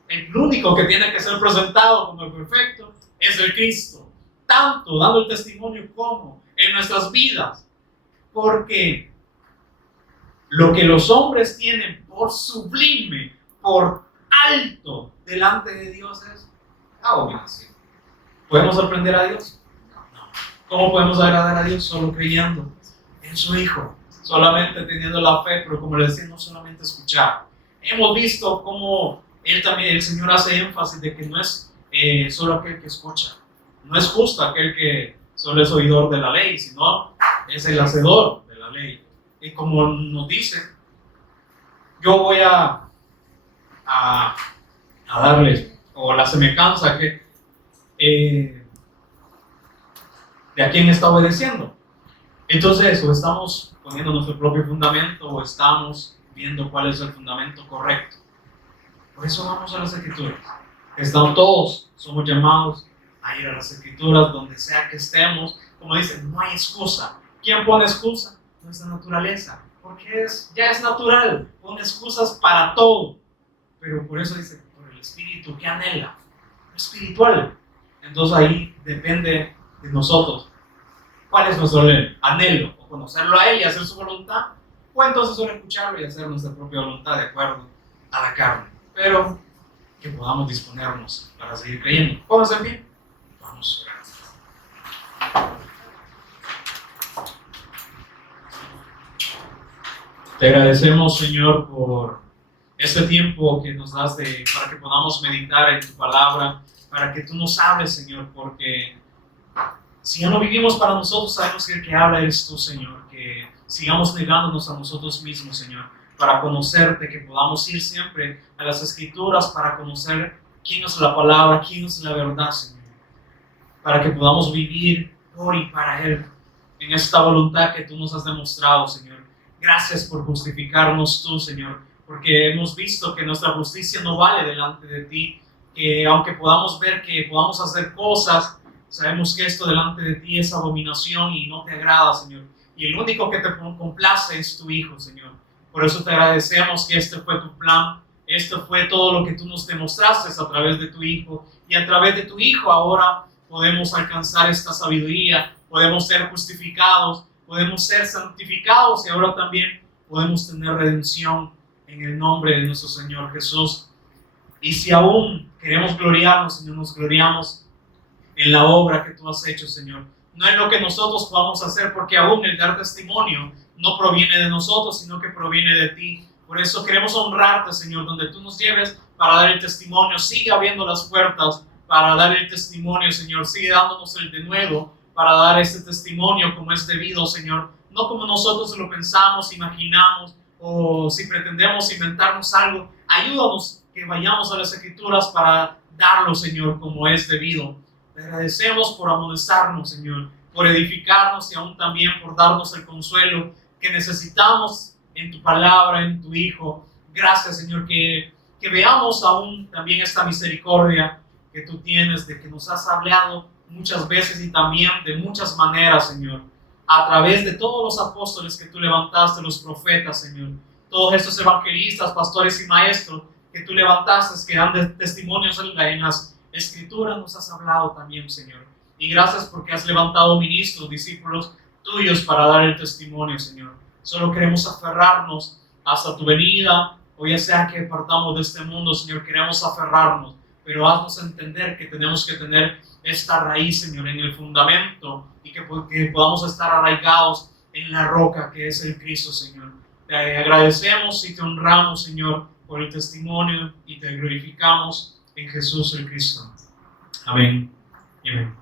el único que tiene que ser presentado como el perfecto es el Cristo, tanto dando el testimonio como en nuestras vidas, porque lo que los hombres tienen por sublime, por alto delante de Dios es abominación. ¿Podemos sorprender a Dios? ¿Cómo podemos agradar a Dios? Solo creyendo en su Hijo, solamente teniendo la fe, pero como les decía, no solamente escuchar. Hemos visto cómo el Señor hace énfasis de que no es solo aquel que escucha, no es justo aquel que solo es oidor de la ley, sino es el hacedor de la ley. Y como nos dice, yo voy a darles, o la semejanza que de a quién está obedeciendo. Entonces, o estamos poniendo nuestro propio fundamento, o estamos viendo cuál es el fundamento correcto. Por eso vamos a las Escrituras. Están todos, somos llamados a ir a las Escrituras donde sea que estemos. Como dicen, no hay excusa. ¿Quién pone excusa? Nuestra naturaleza, porque ya es natural, pone excusas para todo. Pero por eso dice, por el Espíritu que anhela, lo espiritual. Entonces ahí depende de nosotros. ¿Cuál es nuestro anhelo? O conocerlo a Él y hacer su voluntad, o entonces solo escucharlo y hacer nuestra propia voluntad de acuerdo a la carne. Pero que podamos disponernos para seguir creyendo. ¿Puedo hacer bien? Vamos a orar. Te agradecemos, Señor, por este tiempo que nos das para que podamos meditar en tu palabra, para que tú nos hables, Señor, porque si ya no vivimos para nosotros, sabemos que el que habla eres tú, Señor, que sigamos negándonos a nosotros mismos, Señor, para conocerte, que podamos ir siempre a las Escrituras para conocer quién es la palabra, quién es la verdad, Señor, para que podamos vivir por y para Él, en esta voluntad que tú nos has demostrado, Señor. Gracias por justificarnos tú, Señor, porque hemos visto que nuestra justicia no vale delante de ti, que aunque podamos ver que podamos hacer cosas, sabemos que esto delante de ti es abominación y no te agrada, Señor. Y el único que te complace es tu Hijo, Señor. Por eso te agradecemos que este fue tu plan, esto fue todo lo que tú nos demostraste a través de tu Hijo. Y a través de tu Hijo ahora podemos alcanzar esta sabiduría, podemos ser justificados, podemos ser santificados y ahora también podemos tener redención en el nombre de nuestro Señor Jesús. Y si aún queremos gloriarnos, Señor, nos gloriamos en la obra que tú has hecho, Señor. No en lo que nosotros podamos hacer, porque aún el dar testimonio no proviene de nosotros, sino que proviene de ti. Por eso queremos honrarte, Señor, donde tú nos lleves para dar el testimonio. Sigue abriendo las puertas para dar el testimonio, Señor. Sigue dándonos el denuedo para dar este testimonio como es debido, Señor. No como nosotros lo pensamos, imaginamos, o si pretendemos inventarnos algo. Ayúdanos que vayamos a las Escrituras para darlo, Señor, como es debido. Te agradecemos por amonestarnos, Señor, por edificarnos y aún también por darnos el consuelo que necesitamos en tu palabra, en tu Hijo. Gracias, Señor, que veamos aún también esta misericordia que tú tienes, de que nos has hablado muchas veces y también de muchas maneras, Señor, a través de todos los apóstoles que tú levantaste, los profetas, Señor, todos estos evangelistas, pastores y maestros que tú levantaste, que dan testimonios en las Escrituras, nos has hablado también, Señor. Y gracias porque has levantado ministros, discípulos tuyos para dar el testimonio, Señor. Solo queremos aferrarnos hasta tu venida, o ya sea que partamos de este mundo, Señor, queremos aferrarnos, pero haznos entender que tenemos que tener esta raíz, Señor, en el fundamento y que podamos estar arraigados en la roca que es el Cristo, Señor. Te agradecemos y te honramos, Señor, por el testimonio y te glorificamos en Jesús el Cristo. Amén y amén.